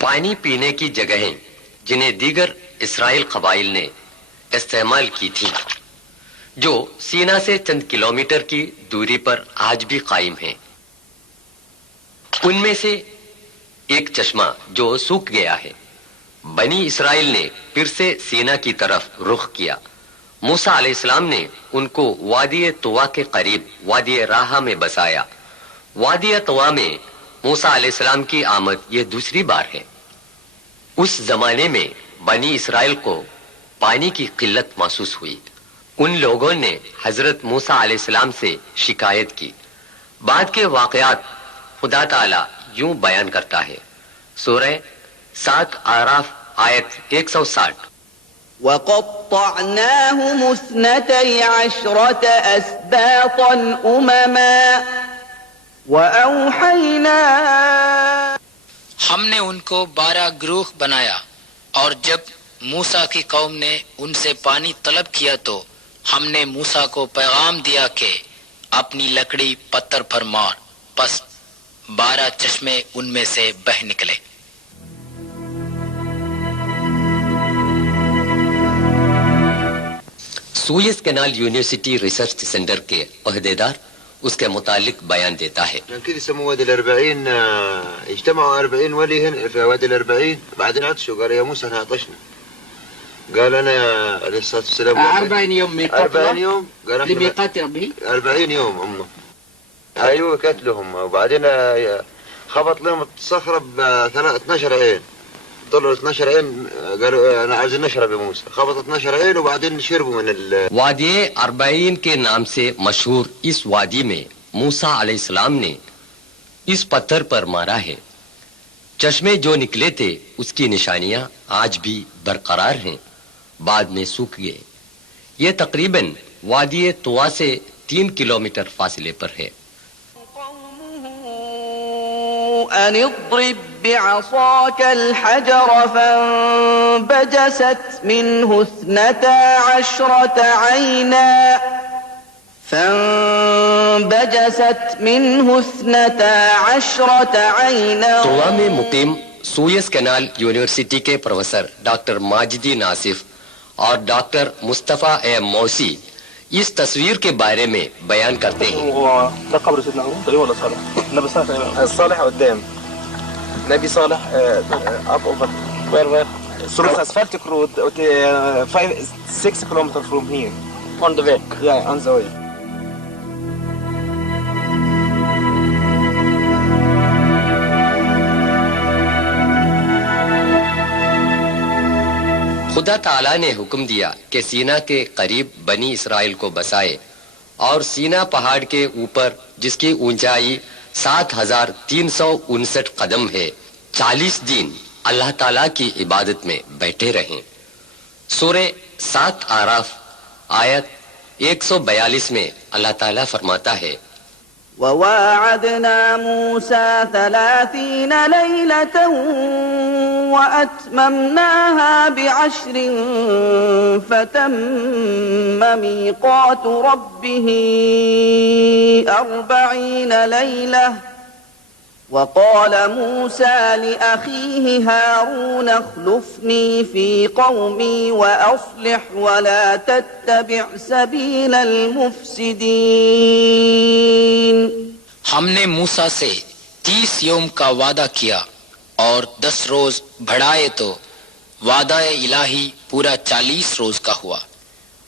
پانی پینے کی جگہیں جنہیں دیگر اسرائیل قبائل نے استعمال کی تھی جو سینا سے چند کلومیٹر کی دوری پر آج بھی قائم ہیں، ان میں سے ایک چشمہ جو سوکھ گیا ہے۔ بنی اسرائیل نے پھر سے سینا کی طرف رخ کیا۔ موسیٰ علیہ السلام نے ان کو وادی طوا کے قریب وادی راہا میں بسایا۔ وادی طوا میں موسیٰ علیہ السلام کی آمد یہ دوسری بار ہے۔ اس زمانے میں بنی اسرائیل کو پانی کی قلت محسوس ہوئی۔ ان لوگوں نے حضرت موسیٰ علیہ السلام سے شکایت کی۔ بعد کے واقعات خدا تعالی یوں بیان کرتا ہے۔ سورہ 7 اعراف آیت 160۔ وَقَطَّعْنَاهُمُ 12 أَسْبَاطًا أُمَمًا وَأَوْحَيْنَا ہم نے ان کو 12 گروہ بنایا، اور جب موسیٰ کی قوم نے ان سے پانی طلب کیا تو ہم نے موسیٰ کو پیغام دیا کہ اپنی لکڑی پتھر پر مار، پس 12 چشمے ان میں سے بہہ نکلے۔ Swiss canal university research centre کے عہدیدار اس کے متعلق بیان دیتا ہے۔ كده يسموه وادي ال40، اجتمعوا 40 ولي هنا في وادي ال40، بعدين عطشوا قال يا موسى احنا عطشنا. قال انا عليه الصلاه والسلام 40 يوم ميقات 40 يوم قال احنا لميقات ربه 40 يوم هم. ايوه كتلهم، وبعدين خبط لهم الصخره ب 12 عين، طلعوا 12 عين قالوا انا عايزين نشرب يا موسى، خبط 12 عين وبعدين شربوا من وادی 40 کے نام سے مشہور اس وادی میں موسیٰ علیہ السلام نے اس پتھر پر مارا ہے۔ چشمے جو نکلے تھے اس کی نشانیاں آج بھی برقرار ہیں، بعد میں سوکھ گئے۔ یہ تقریباً وادی طوا سے 3 کلومیٹر فاصلے پر ہے۔ أن اضرب بعصاك الحجر فانبجست منه 12 عينا طوا میں مقیم سوئس کینال یونیورسٹی کے پروفیسر ڈاکٹر ماجدی ناصف اور ڈاکٹر مصطفیٰ موسی اس تصویر کے بارے میں بیان کرتے ہیں۔ ده قبر سيدنا هارون تقريبا ولا صالح؟ نبي صالح الصالح قدام نبي صالح up over where through asphaltic road 6 kilometers from here on the way. Yeah, on the way. خدا تعالیٰ نے حکم دیا کہ سینا کے قریب بنی اسرائیل کو بسائے، اور سینا پہاڑ کے اوپر جس کی اونچائی 7359 قدم ہے 40 دن اللہ تعالیٰ کی عبادت میں بیٹھے رہیں۔ سورہ 7 اعراف آیت 142 میں اللہ تعالیٰ فرماتا ہے، وواعدنا موسى 30 ليلة وأتممناها ب10 فتم ميقات ربه 40 ليلة وقال موسى لأخيه هارون اخلفني في قومي وأصلح ولا تتبع سبيل المفسدين. ہم نے موسیٰ سے 30 یوم کا وعدہ کیا اور 10 روز بڑھائے تو وعدہ الہی پورا 40 روز کا ہوا.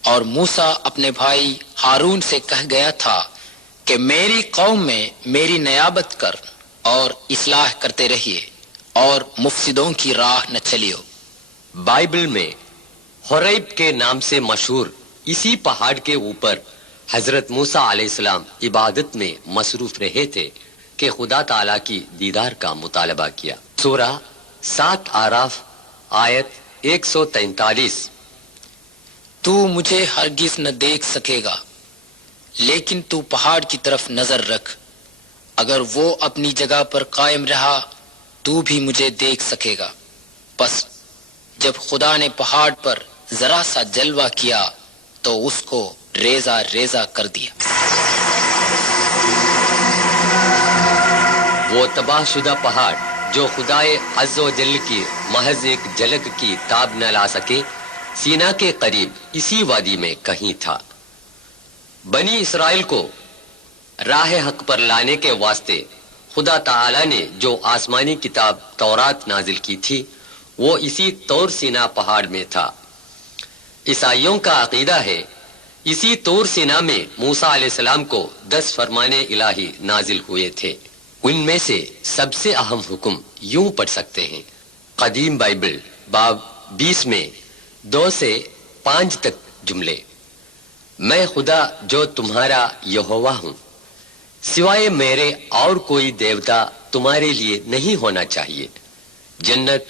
اور موسیٰ اپنے بھائی ہارون سے کہہ گیا تھا کہ میری قوم میں میری نیابت کر اور اصلاح کرتے رہیے اور مفسدوں کی راہ نہ چلیو. بائبل میں حریب کے نام سے مشہور اسی پہاڑ کے اوپر حضرت موسیٰ علیہ السلام عبادت میں مصروف رہے تھے کہ خدا تعالیٰ کی دیدار کا مطالبہ کیا. سورہ 7 آراف آیت 143. تو مجھے ہرگز نہ دیکھ سکے گا لیکن تو پہاڑ کی طرف نظر رکھ، اگر وہ اپنی جگہ پر قائم رہا تو بھی مجھے دیکھ سکے گا. پس جب خدا نے پہاڑ پر ذرا سا جلوہ کیا تو اس کو ریزہ ریزہ کر دیا. وہ تباہ شدہ پہاڑ جو خدائے عز و جل کی محض ایک جھلک کی تاب نہ لا سکے، سینا کے قریب اسی وادی میں کہیں تھا. بنی اسرائیل کو راہ حق پر لانے کے واسطے خدا تعالی نے جو آسمانی کتاب تورات نازل کی تھی وہ اسی طور سینا پہاڑ میں تھا. عیسائیوں کا عقیدہ ہے اسی طور سینا میں موسیٰ علیہ السلام کو 10 فرمانے الہی نازل ہوئے تھے. ان میں سے سب سے اہم حکم یوں پڑھ سکتے ہیں. قدیم بائبل باب 20 میں 2 سے 5 تک جملے. میں خدا جو تمہارا یہوہ ہوں، سوائے میرے اور کوئی دیوتا تمہارے لیے نہیں ہونا چاہیے. جنت،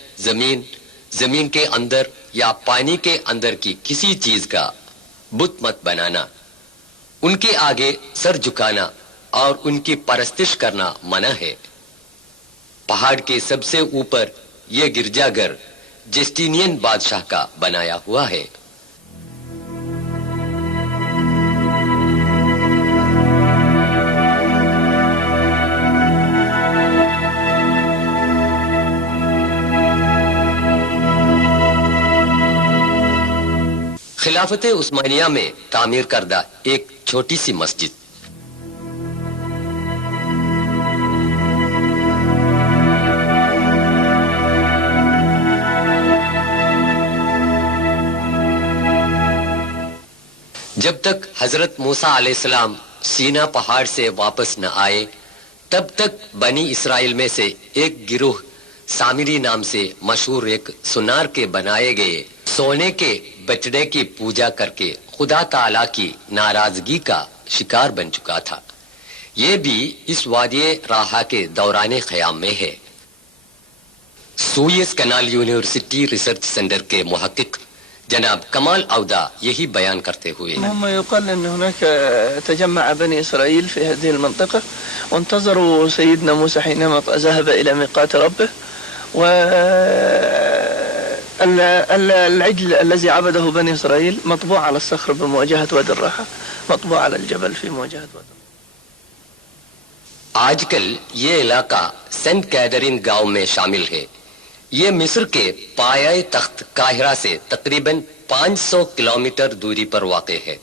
زمین کے اندر یا پانی کے اندر کی کسی چیز کا بت مت بنانا، ان کے آگے سر جھکانا اور ان کی پرستش کرنا منع ہے. پہاڑ کے سب سے اوپر یہ گرجا گھر جسٹینین بادشاہ کا بنایا ہوا ہے. خلافت عثمانیہ میں تعمیر کردہ ایک چھوٹی سی مسجد. جب تک حضرت موسیٰ علیہ السلام سینا پہاڑ سے واپس نہ آئے تب تک بنی اسرائیل میں سے ایک گروہ سامری نام سے مشہور ایک سونار کے بنائے گئے سونے کے بچڑے کی پوجا کر کے خدا تعالی کی ناراضگی کا شکار بن چکا تھا. یہ بھی اس وادی راہا کے دوران قیام میں ہے. سوئس کنال یونیورسٹی ریسرچ سینٹر کے محقق جناب کمال عودہ یہی بیان کرتے ہوئے هم يقال ان هناك تجمع بني اسرائيل في هذه المنطقة وانتظروا سيدنا موسى حينما ذهب الى ميقات ربه، والعجل الذي عبده بني اسرائيل مطبوع على الصخر بمواجهة وادي الراحة، مطبوع على الجبل في مواجهة وادي. آج کل یہ علاقہ سینٹ کیدرین گاؤں میں شامل ہے. یہ مصر کے پایہ تخت قاہرہ سے تقریباً 500 کلومیٹر دوری پر واقع ہے.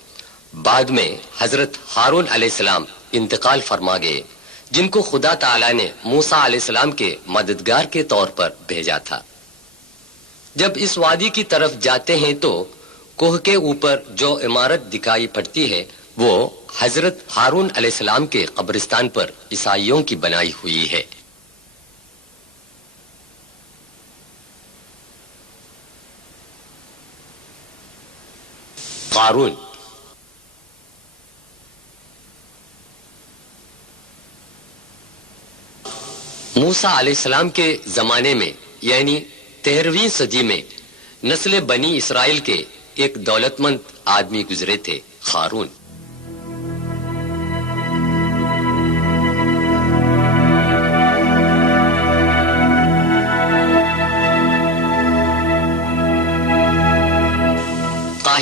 بعد میں حضرت ہارون علیہ السلام انتقال فرما گئے جن کو خدا تعالی نے موسیٰ علیہ السلام کے مددگار کے طور پر بھیجا تھا. جب اس وادی کی طرف جاتے ہیں تو کوہ کے اوپر جو عمارت دکھائی پڑتی ہے وہ حضرت ہارون علیہ السلام کے قبرستان پر عیسائیوں کی بنائی ہوئی ہے. قارون موسیٰ علیہ السلام کے زمانے میں یعنی 13ویں صدی میں نسل بنی اسرائیل کے ایک دولت مند آدمی گزرے تھے، قارون.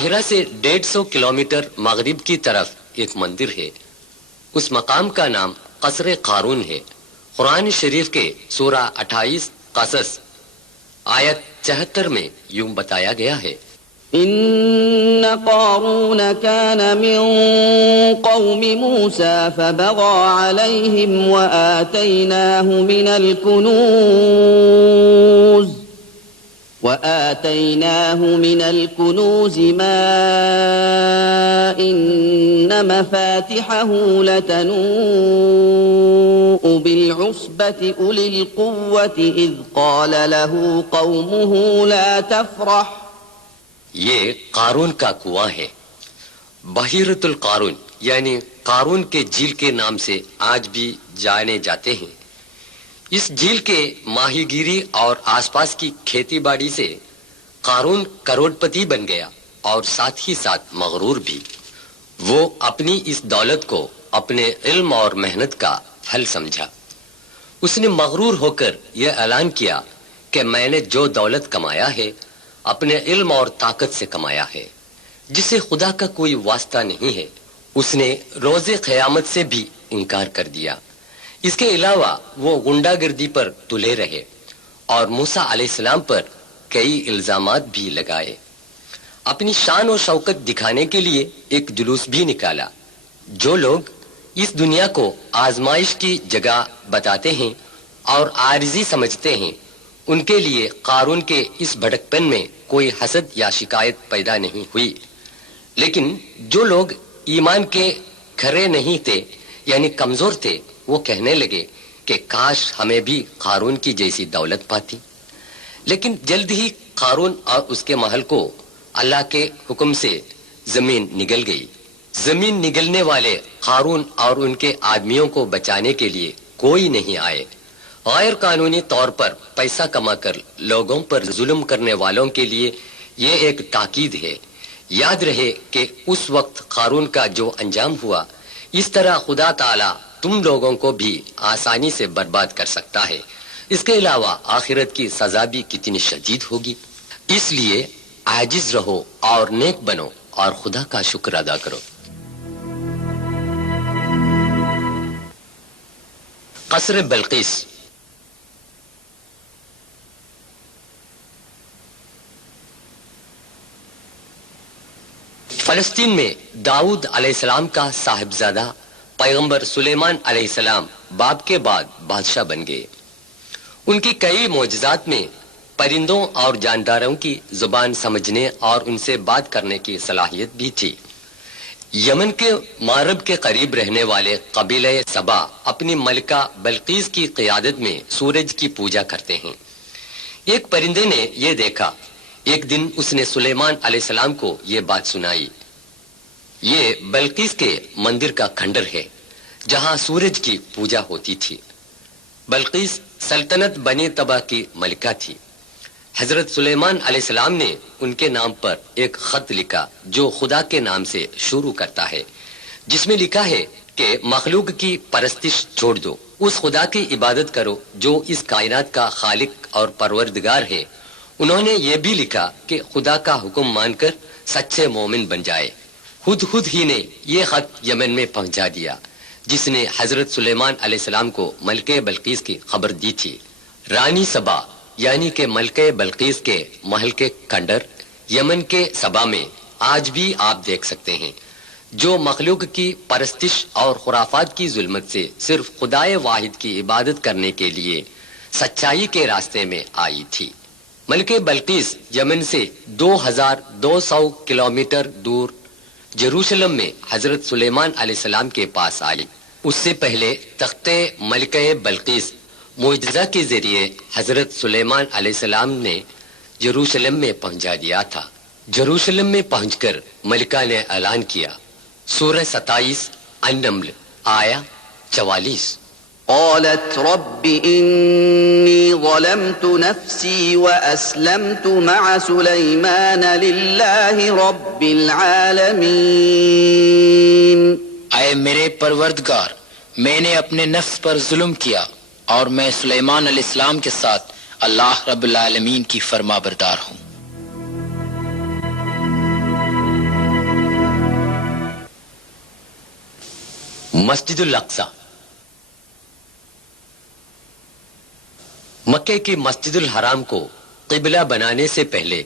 قاہرہ سے 150 کلومیٹر مغرب کی طرف ایک مندر ہے. اس مقام کا نام قصر قارون ہے. قرآن شریف کے سورہ 28 قصص آیت 74 میں یوں بتایا گیا ہے: إن قارون كان من قوم موسى فبغى عليهم وآتيناه من الكنوز ما إن مفاتحه لتنوء بالعصبة أولي القوة إذ قال له قومه لا تفرح. یہ قارون کا کنواں ہے. بحیرۃ القارون یعنی قارون کے جھیل کے نام سے آج بھی جانے جاتے ہیں. اس جھیل کے ماہی گیری اور آس پاس کی کھیتی باڑی سے قارون کروڑ پتی بن گیا اور ساتھ ہی ساتھ مغرور بھی. وہ اپنی اس دولت کو اپنے علم اور محنت کا پھل سمجھا. اس نے مغرور ہو کر یہ اعلان کیا کہ میں نے جو دولت کمایا ہے اپنے علم اور طاقت سے کمایا ہے، جس سے خدا کا کوئی واسطہ نہیں ہے. اس نے روز قیامت سے بھی انکار کر دیا. اس کے علاوہ وہ غنڈہ گردی پر تلے رہے اور موسیٰ علیہ السلام پر کئی الزامات بھی لگائے. اپنی شان و شوکت دکھانے کے لیے ایک جلوس بھی نکالا. جو لوگ اس دنیا کو آزمائش کی جگہ بتاتے ہیں اور عارضی سمجھتے ہیں، ان کے لیے قارون کے اس بھڑکپن میں کوئی حسد یا شکایت پیدا نہیں ہوئی. لیکن جو لوگ ایمان کے کھرے نہیں تھے یعنی کمزور تھے، وہ کہنے لگے کہ کاش ہمیں بھی قارون کی جیسی دولت پاتی. لیکن جلد ہی قارون اور اس کے محل کو اللہ کے حکم سے زمین نگل گئی. زمین نگلنے والے قارون اور ان کے آدمیوں کو بچانے کے لیے کوئی نہیں آئے. غیر قانونی طور پر پیسہ کما کر لوگوں پر ظلم کرنے والوں کے لیے یہ ایک تاکید ہے. یاد رہے کہ اس وقت قارون کا جو انجام ہوا، اس طرح خدا تعالی تم لوگوں کو بھی آسانی سے برباد کر سکتا ہے. اس کے علاوہ آخرت کی سزا بھی کتنی شدید ہوگی. اس لیے عاجز رہو اور نیک بنو اور خدا کا شکر ادا کرو. قصر بلقیس. فلسطین میں داؤد علیہ السلام کا صاحبزادہ پیغمبر سلیمان علیہ السلام باپ کے بعد بادشاہ بن گئے. ان کی کئی معجزات میں پرندوں اور جانداروں کی زبان سمجھنے اور ان سے بات کرنے کی صلاحیت بھی تھی. یمن کے مغرب کے قریب رہنے والے قبیلہ سبا اپنی ملکہ بلقیس کی قیادت میں سورج کی پوجا کرتے ہیں. ایک پرندے نے یہ دیکھا. ایک دن اس نے سلیمان علیہ السلام کو یہ بات سنائی. یہ بلقیس کے مندر کا کھنڈر ہے جہاں سورج کی پوجا ہوتی تھی. بلقیس سلطنت بنی طبع کی ملکہ تھی. حضرت سلیمان علیہ السلام نے ان کے نام پر ایک خط لکھا جو خدا کے نام سے شروع کرتا ہے، جس میں لکھا ہے کہ مخلوق کی پرستش چھوڑ دو، اس خدا کی عبادت کرو جو اس کائنات کا خالق اور پروردگار ہے. انہوں نے یہ بھی لکھا کہ خدا کا حکم مان کر سچے مومن بن جائے. خود ہی نے یہ خط یمن میں پہنچا دیا، جس نے حضرت سلیمان علیہ السلام کو ملکہ بلقیس کی خبر دی تھی. رانی سبا یعنی کہ ملکہ بلقیس کے محل کے کھنڈر یمن کے سبا میں آج بھی آپ دیکھ سکتے ہیں، جو مخلوق کی پرستش اور خرافات کی ظلمت سے صرف خدائے واحد کی عبادت کرنے کے لیے سچائی کے راستے میں آئی تھی. ملکہ بلقیس یمن سے 2200 کلومیٹر دور جیروسلم میں حضرت سلیمان علیہ السلام کے پاس آئی. اس سے پہلے تختے ملکہ بلقیس معجزہ کے ذریعے حضرت سلیمان علیہ السلام نے جیروسلم میں پہنچا دیا تھا. جیروسلم میں پہنچ کر ملکہ نے اعلان کیا. سورہ 27 النمل آیا 44. قالت رب إني ظلمت نفسي وأسلمت مع سليمان لله رب العالمين. اے میرے پروردگار، میں نے اپنے نفس پر ظلم کیا اور میں سلیمان علیہ السلام کے ساتھ اللہ رب العالمین کی فرما بردار ہوں. مسجد الاقصی. مکے کی مسجد الحرام کو قبلہ بنانے سے پہلے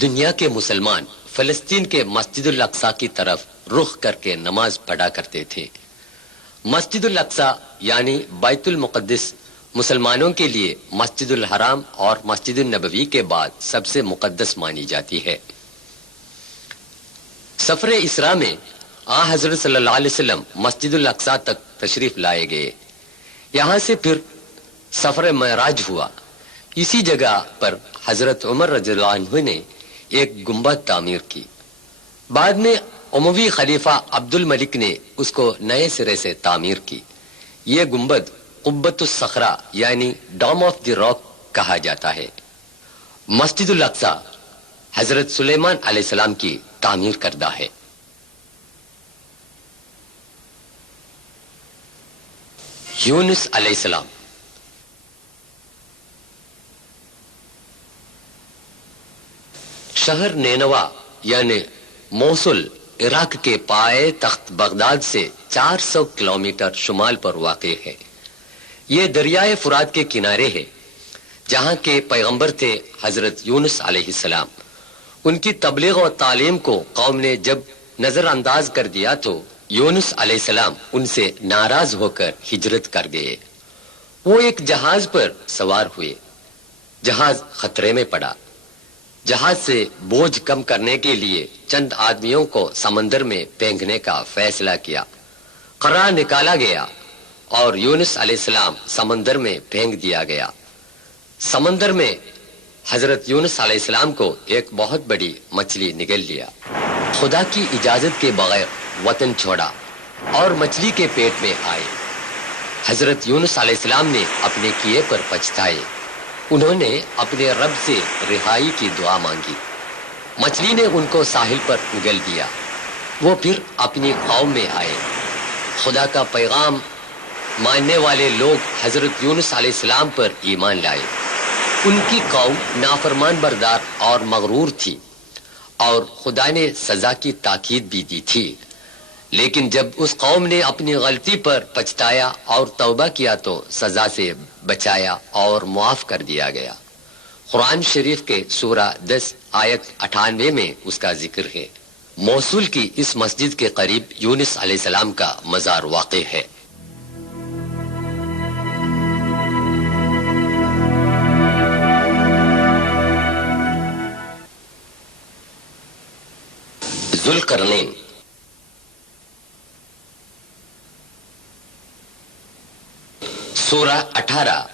دنیا کے مسلمان فلسطین کے مسجد الاقصی کی طرف رخ کر کے نماز پڑھا کرتے تھے. مسجد الاقصی یعنی بیت المقدس مسلمانوں کے لیے مسجد الحرام اور مسجد النبوی کے بعد سب سے مقدس مانی جاتی ہے. سفر اسراء میں حضرت صلی اللہ علیہ وسلم مسجد الاقصی تک تشریف لائے گئے. یہاں سے پھر سفر معراج ہوا. اسی جگہ پر حضرت عمر رضی اللہ عنہ نے ایک گنبد تعمیر کی. بعد میں اموی خلیفہ عبد الملک نے اس کو نئے سرے سے تعمیر کی. یہ گنبد قبۃ الصخرہ یعنی ڈوم آف دی راک کہا جاتا ہے. مسجد الاقصی حضرت سلیمان علیہ السلام کی تعمیر کردہ ہے. یونس علیہ السلام. شہر نینوا یعنی موصل عراق کے پائے تخت بغداد سے 400 کلومیٹر شمال پر واقع ہے. یہ دریائے فرات کے کنارے ہے جہاں کے پیغمبر تھے حضرت یونس علیہ السلام. ان کی تبلیغ و تعلیم کو قوم نے جب نظر انداز کر دیا تو یونس علیہ السلام ان سے ناراض ہو کر ہجرت کر گئے. وہ ایک جہاز پر سوار ہوئے. جہاز خطرے میں پڑا. جہاز سے بوجھ کم کرنے کے لیے چند آدمیوں کو سمندر میں پھینکنے کا فیصلہ کیا. قرار نکالا گیا اور یونس علیہ السلام سمندر میں پھینک دیا گیا. سمندر میں حضرت یونس علیہ السلام کو ایک بہت بڑی مچھلی نگل لیا. خدا کی اجازت کے بغیر وطن چھوڑا اور مچھلی کے پیٹ میں آئے. حضرت یونس علیہ السلام نے اپنے کیے پر پچھتائے. انہوں نے اپنے رب سے رہائی کی دعا مانگی. مچھلی نے ان کو ساحل پر نگل دیا. وہ پھر اپنی قوم میں آئے. خدا کا پیغام ماننے والے لوگ حضرت یونس علیہ السلام پر ایمان لائے. ان کی قوم نافرمان بردار اور مغرور تھی اور خدا نے سزا کی تاکید بھی دی تھی. لیکن جب اس قوم نے اپنی غلطی پر پچھتایا اور توبہ کیا تو سزا سے بچایا اور معاف کر دیا گیا. قرآن شریف کے سورہ 10 آیت 98 میں اس کا ذکر ہے. موصول کی اس مسجد کے قریب یونس علیہ السلام کا مزار واقع ہے. ذوالقرنین. سورہ 18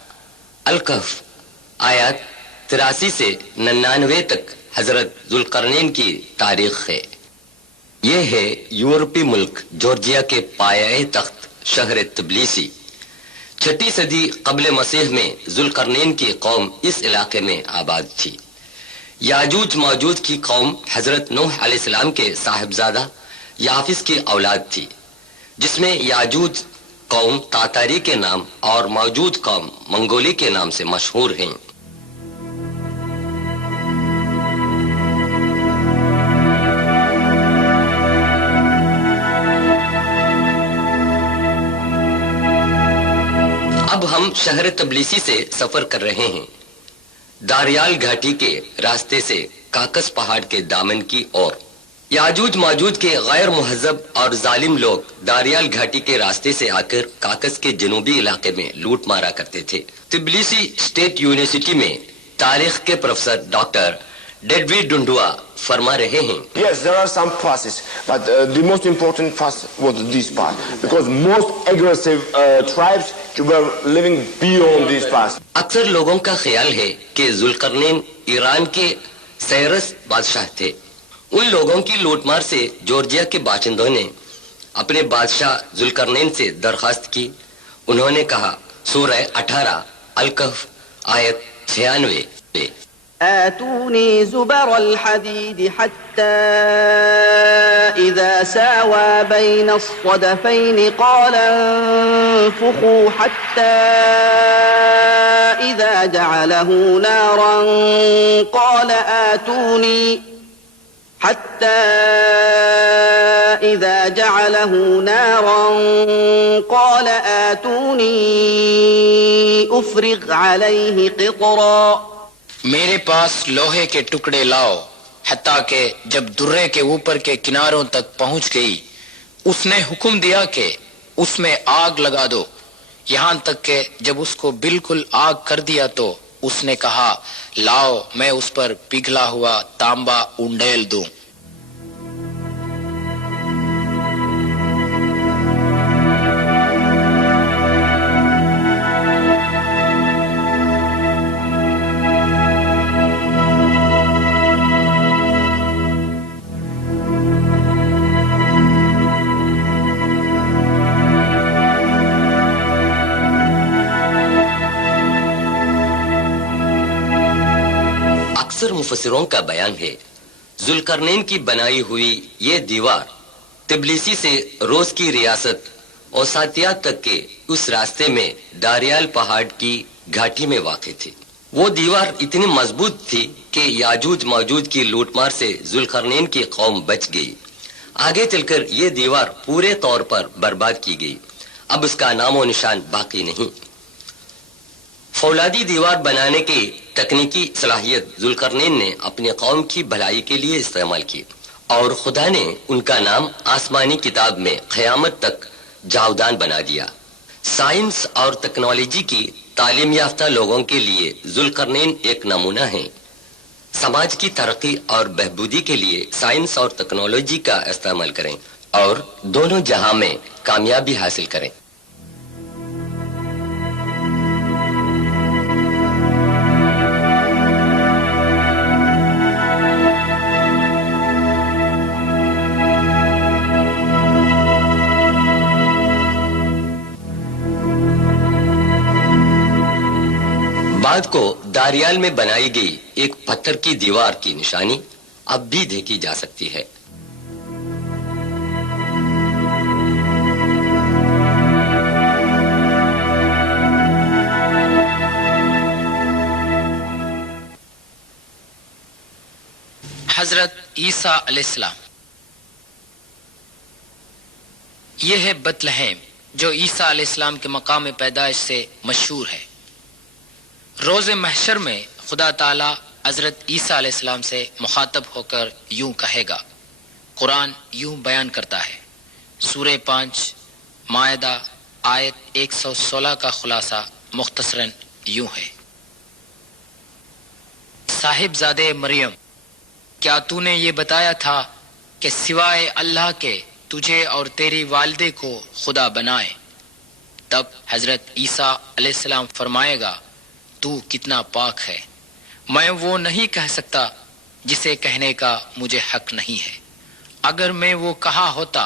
الکہف آیات 83 سے 99 تک حضرت ذوالقرنین کی تاریخ ہے. یہ ہے یورپی ملک جورجیا کے پایہ تخت شہر تبلیسی. 6 صدی قبل مسیح میں ذوالقرنین کی قوم اس علاقے میں آباد تھی. یاجوج ماجوج کی قوم حضرت نوح علیہ السلام کے صاحبزادہ یافس کی اولاد تھی، جس میں یاجوج قوم تاتاری کے نام اور موجود قوم منگولی کے نام سے مشہور ہیں. اب ہم شہر تبلیسی سے سفر کر رہے ہیں. داریال گھاٹی کے راستے سے کاکس پہاڑ کے دامن کی اور. یاجوج ماجوج کے غیر مہذب اور ظالم لوگ داریال گھاٹی کے راستے سے آ کر کاکس کے جنوبی علاقے میں لوٹ مارا کرتے تھے. تبلیسی اسٹیٹ یونیورسٹی میں تاریخ کے پروفیسر ڈاکٹر ڈیڈوی ڈنڈوا فرما رہے ہیں. Yes, there are some passes, but the most important pass was this pass, because most aggressive tribes were living beyond this pass. اکثر لوگوں کا خیال ہے کہ ذوالقرنین ایران کے سیرس بادشاہ تھے. ان لوگوں کی لوٹ مار سے جورجیا کے باشندوں نے اپنے بادشاہ ذوالقرنین سے درخواست کی. انہوں نے کہا سورہ 18 الکہف آیت 96 پہ آتوني زبر الحديد حتى إذا ساوى بين الصدفين قال انفخوا حتى إذا جعله نارا قال إذا جعله نارا قال آتوني أفرغ عليه قطرا. میرے پاس لوہے کے ٹکڑے لاؤ. حتیٰ کہ جب درے کے اوپر کے کناروں تک پہنچ گئی اس نے حکم دیا کہ اس میں آگ لگا دو. یہاں تک کہ جب اس کو بالکل آگ کر دیا تو اس نے کہا لاؤ میں اس پر پگھلا ہوا تانبا انڈیل دوں. اکثر مفسروں کا بیان ہے ذوالقرنین کی بنائی ہوئی یہ دیوار تبلیسی سے روس کی ریاست اوساتیا تک کے اس راستے میں داریال پہاڑ کی گھاٹی میں واقع تھی. وہ دیوار اتنی مضبوط تھی کہ یاجوج ماجوج کی لوٹ مار سے ذوالقرنین کی قوم بچ گئی. آگے چل کر یہ دیوار پورے طور پر برباد کی گئی. اب اس کا نام و نشان باقی نہیں. فولادی دیوار بنانے کی تکنیکی صلاحیت ذوالقرنین نے اپنی قوم کی بھلائی کے لیے استعمال کی اور خدا نے ان کا نام آسمانی کتاب میں قیامت تک جاودان بنا دیا. سائنس اور ٹیکنالوجی کی تعلیم یافتہ لوگوں کے لیے ذوالقرنین ایک نمونہ ہے. سماج کی ترقی اور بہبودی کے لیے سائنس اور ٹیکنالوجی کا استعمال کریں اور دونوں جہاں میں کامیابی حاصل کریں. بعد کو داریال میں بنائی گئی ایک پتھر کی دیوار کی نشانی اب بھی دیکھی جا سکتی ہے. حضرت عیسیٰ علیہ السلام. یہ ہے بیتلہیم جو عیسیٰ علیہ السلام کے مقام پیدائش سے مشہور ہے. روز محشر میں خدا تعالی حضرت عیسیٰ علیہ السلام سے مخاطب ہو کر یوں کہے گا. قرآن یوں بیان کرتا ہے. سورہ 5 مائدہ آیت 116 کا خلاصہ مختصراً یوں ہے. صاحب زادے مریم، کیا تو نے یہ بتایا تھا کہ سوائے اللہ کے تجھے اور تیری والدے کو خدا بنائے؟ تب حضرت عیسیٰ علیہ السلام فرمائے گا تو کتنا پاک ہے، میں وہ نہیں کہہ سکتا جسے کہنے کا مجھے حق نہیں ہے. اگر میں وہ کہا ہوتا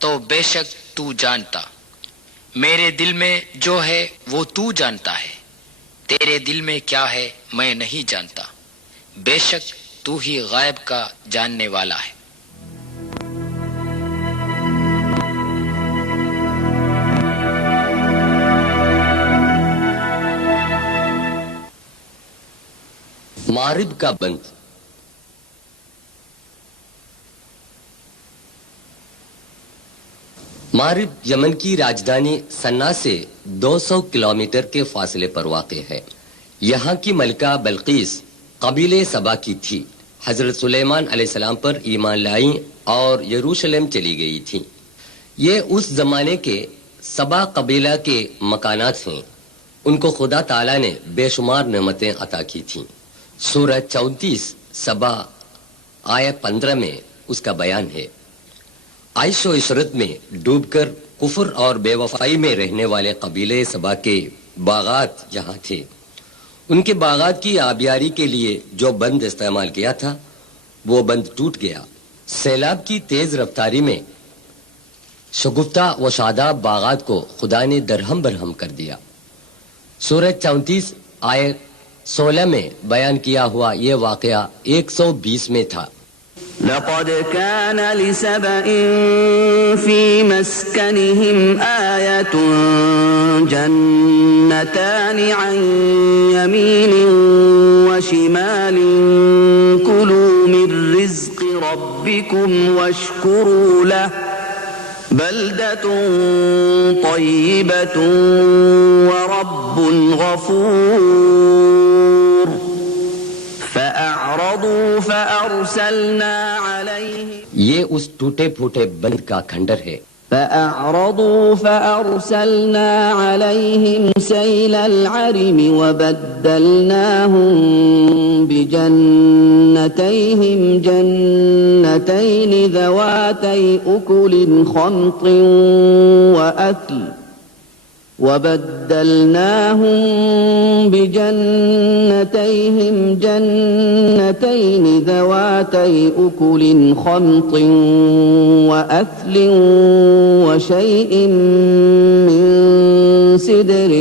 تو بے شک تو جانتا. میرے دل میں جو ہے وہ تو جانتا ہے، تیرے دل میں کیا ہے میں نہیں جانتا. بے شک تو ہی غیب کا جاننے والا ہے. مارب کا بند. مارب یمن کی راجدھانی سنا سے 200 کلومیٹر کے فاصلے پر واقع ہے. یہاں کی ملکہ بلقیس قبیلے سبا کی تھی. حضرت سلیمان علیہ السلام پر ایمان لائیں اور یروشلم چلی گئی تھی. یہ اس زمانے کے سبا قبیلہ کے مکانات ہیں. ان کو خدا تعالی نے بے شمار نعمتیں عطا کی تھیں. سورہ 34 سبا آیت 15 میں اس کا بیان ہے. عیش و عشرت میں ڈوب کر کفر اور بے وفائی میں رہنے والے قبیلے سبا کے باغات یہاں تھے. ان کے باغات کی آبیاری کے لیے جو بند استعمال کیا تھا وہ بند ٹوٹ گیا. سیلاب کی تیز رفتاری میں شگفتہ و شاداب باغات کو خدا نے درہم برہم کر دیا. سورہ 34 آیت 16 میں بیان کیا ہوا یہ واقعہ 120 میں تھا. لقد كان لسبإ في مسكنهم آية جنتان عن يمين وشمال كلوا من رزق ربكم واشكروا له بلدة طيبة ورب غفور فأعرضوا فأرسلنا عليهم یہ اس ٹوٹے پھوٹے بند کا کھنڈر ہے. فأعرضوا فأرسلنا عليهم سيل العرم وبدلناهم بجنتيهم جنتين ذواتي أكل خمط وأثل وبدلناهم بجنتيهم جنتين ذواتي أكل خمط وأثل وشيء من سدر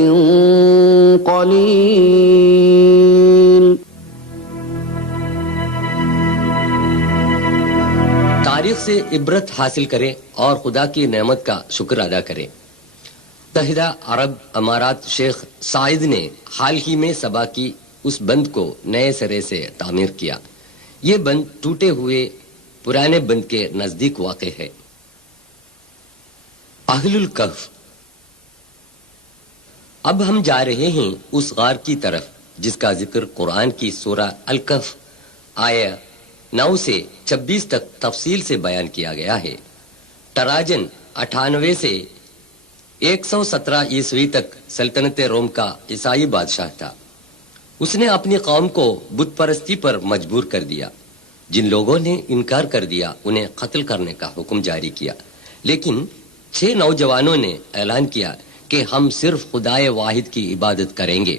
قليل. تاریخ سے عبرت حاصل کریں اور خدا کی نعمت کا شکر ادا کریں. متحدہ عرب امارات شیخ سعید نے حال ہی میں صبا کی اس بند کو نئے سرے سے تعمیر کیا. یہ بند ٹوٹے ہوئے پرانے بند کے نزدیک واقع ہے. اہل الکہف. اب ہم جا رہے ہیں اس غار کی طرف جس کا ذکر قرآن کی سورہ الکہف آیہ 9 سے 26 تک تفصیل سے بیان کیا گیا ہے. ٹراجن 98 سے 117 عیسوی تک سلطنت روم کا عیسائی بادشاہ تھا. اس نے اپنی قوم کو بت پرستی پر مجبور کر دیا. جن لوگوں نے انکار کر دیا انہیں قتل کرنے کا حکم جاری کیا. لیکن 6 نوجوانوں نے اعلان کیا کہ ہم صرف خدائے واحد کی عبادت کریں گے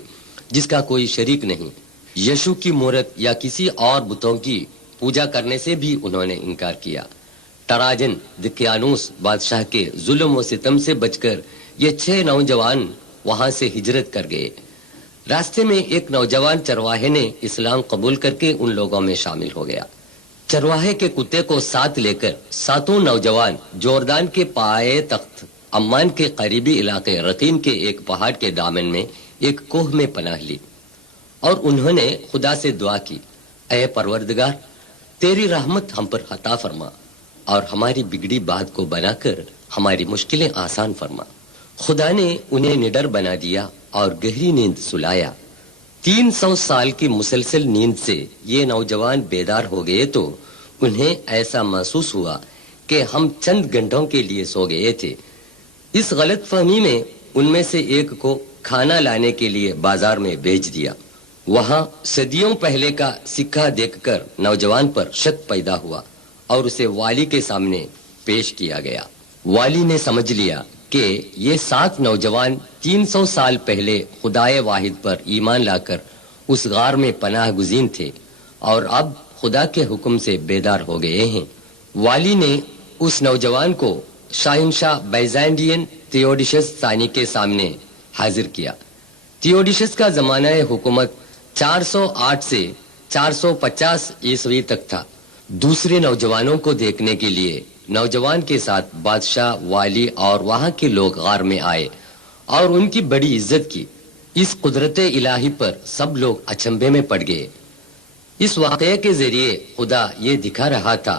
جس کا کوئی شریک نہیں. یشو کی مورت یا کسی اور بتوں کی پوجا کرنے سے بھی انہوں نے انکار کیا. ٹراجن دقیانوس بادشاہ کے ظلم و ستم سے بچ کر یہ 6 نوجوان وہاں سے ہجرت کر گئے. راستے میں ایک نوجوان چرواہے نے اسلام قبول کر کے ان لوگوں میں شامل ہو گیا. چرواہے کے کتے کو ساتھ لے کر 7 نوجوان جوردان کے پائے تخت عمان کے قریبی علاقے رقیم کے ایک پہاڑ کے دامن میں ایک کوہ میں پناہ لی اور انہوں نے خدا سے دعا کی, اے پروردگار تیری رحمت ہم پر عطا فرما اور ہماری بگڑی بات کو بنا کر ہماری مشکلیں آسان فرما. خدا نے انہیں نڈر بنا دیا اور گہری نیند سلایا. 300 سال کی مسلسل نیند سے یہ نوجوان بیدار ہو گئے تو انہیں ایسا محسوس ہوا کہ ہم چند گھنٹوں کے لیے سو گئے تھے. اس غلط فہمی میں ان میں سے ایک کو کھانا لانے کے لیے بازار میں بھیج دیا. وہاں صدیوں پہلے کا سکہ دیکھ کر نوجوان پر شک پیدا ہوا اور اسے والی کے سامنے پیش کیا گیا. والی نے سمجھ لیا کہ یہ 7 نوجوان 300 سال پہلے خدائے واحد پر ایمان لا کر اس غار میں پناہ گزین تھے اور اب خدا کے حکم سے بیدار ہو گئے ہیں. والی نے اس نوجوان کو شاہنشاہ بیزینٹین تھیوڈیشس ثانی کے سامنے حاضر کیا. تھیوڈیشس کا زمانہ حکومت 408 سے 450 عیسوی تک تھا. دوسرے نوجوانوں کو دیکھنے کے لیے نوجوان کے ساتھ بادشاہ, والی اور وہاں کے لوگ غار میں آئے اور ان کی بڑی عزت کی. اس قدرت الہی پر سب لوگ اچنبے میں پڑ گئے. اس واقعے کے ذریعے خدا یہ دکھا رہا تھا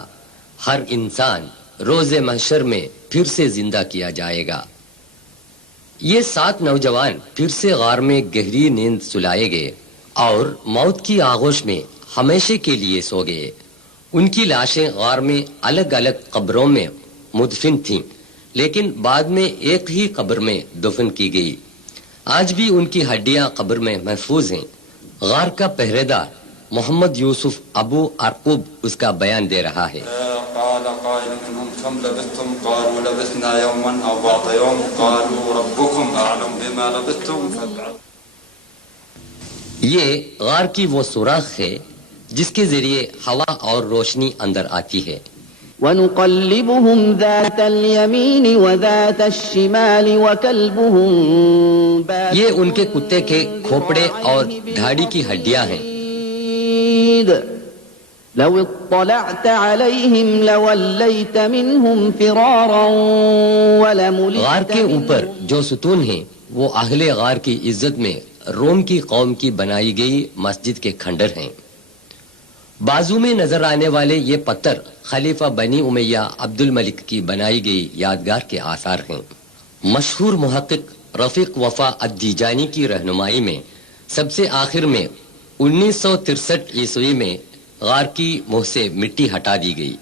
ہر انسان روز محشر میں پھر سے زندہ کیا جائے گا. یہ 7 نوجوان پھر سے غار میں گہری نیند سلائے گئے اور موت کی آغوش میں ہمیشہ کے لیے سو گئے. ان کی لاشیں غار میں الگ الگ قبروں میں مدفن تھیں لیکن بعد میں ایک ہی قبر میں دفن کی گئی. آج بھی ان کی ہڈیاں قبر میں محفوظ ہیں. غار کا پہرے دار محمد یوسف ابو ارقوب اس کا بیان دے رہا ہے. قال قائل منهم كم لبثتم قالوا لبثنا يوما او بعض يوم قالوا ربكم اعلم بما لبثتم. یہ غار کی وہ سوراخ ہے جس کے ذریعے ہوا اور روشنی اندر آتی ہے. وَنُقَلِّبُهُمْ ذَاتَ الْيَمِينِ وَذَاتَ الشِّمَالِ وَكَلْبُهُمْ یہ ان کے کتے کے کھوپڑے اور دھاڑی کی ہڈیاں ہیں. لو اطلعت عليهم لوليت منهم فرارا ولملئت. غار کے اوپر جو ستون ہیں وہ اہل غار کی عزت میں روم کی قوم کی بنائی گئی مسجد کے کھنڈر ہیں. بازو میں نظر آنے والے یہ پتھر خلیفہ بنی امیہ عبد الملک کی بنائی گئی یادگار کے آثار ہیں۔ مشہور محقق رفیق وفا الدیجانی کی رہنمائی میں سب سے آخر میں 1963 عیسوی میں غار کی منہ سے مٹی ہٹا دی گئی۔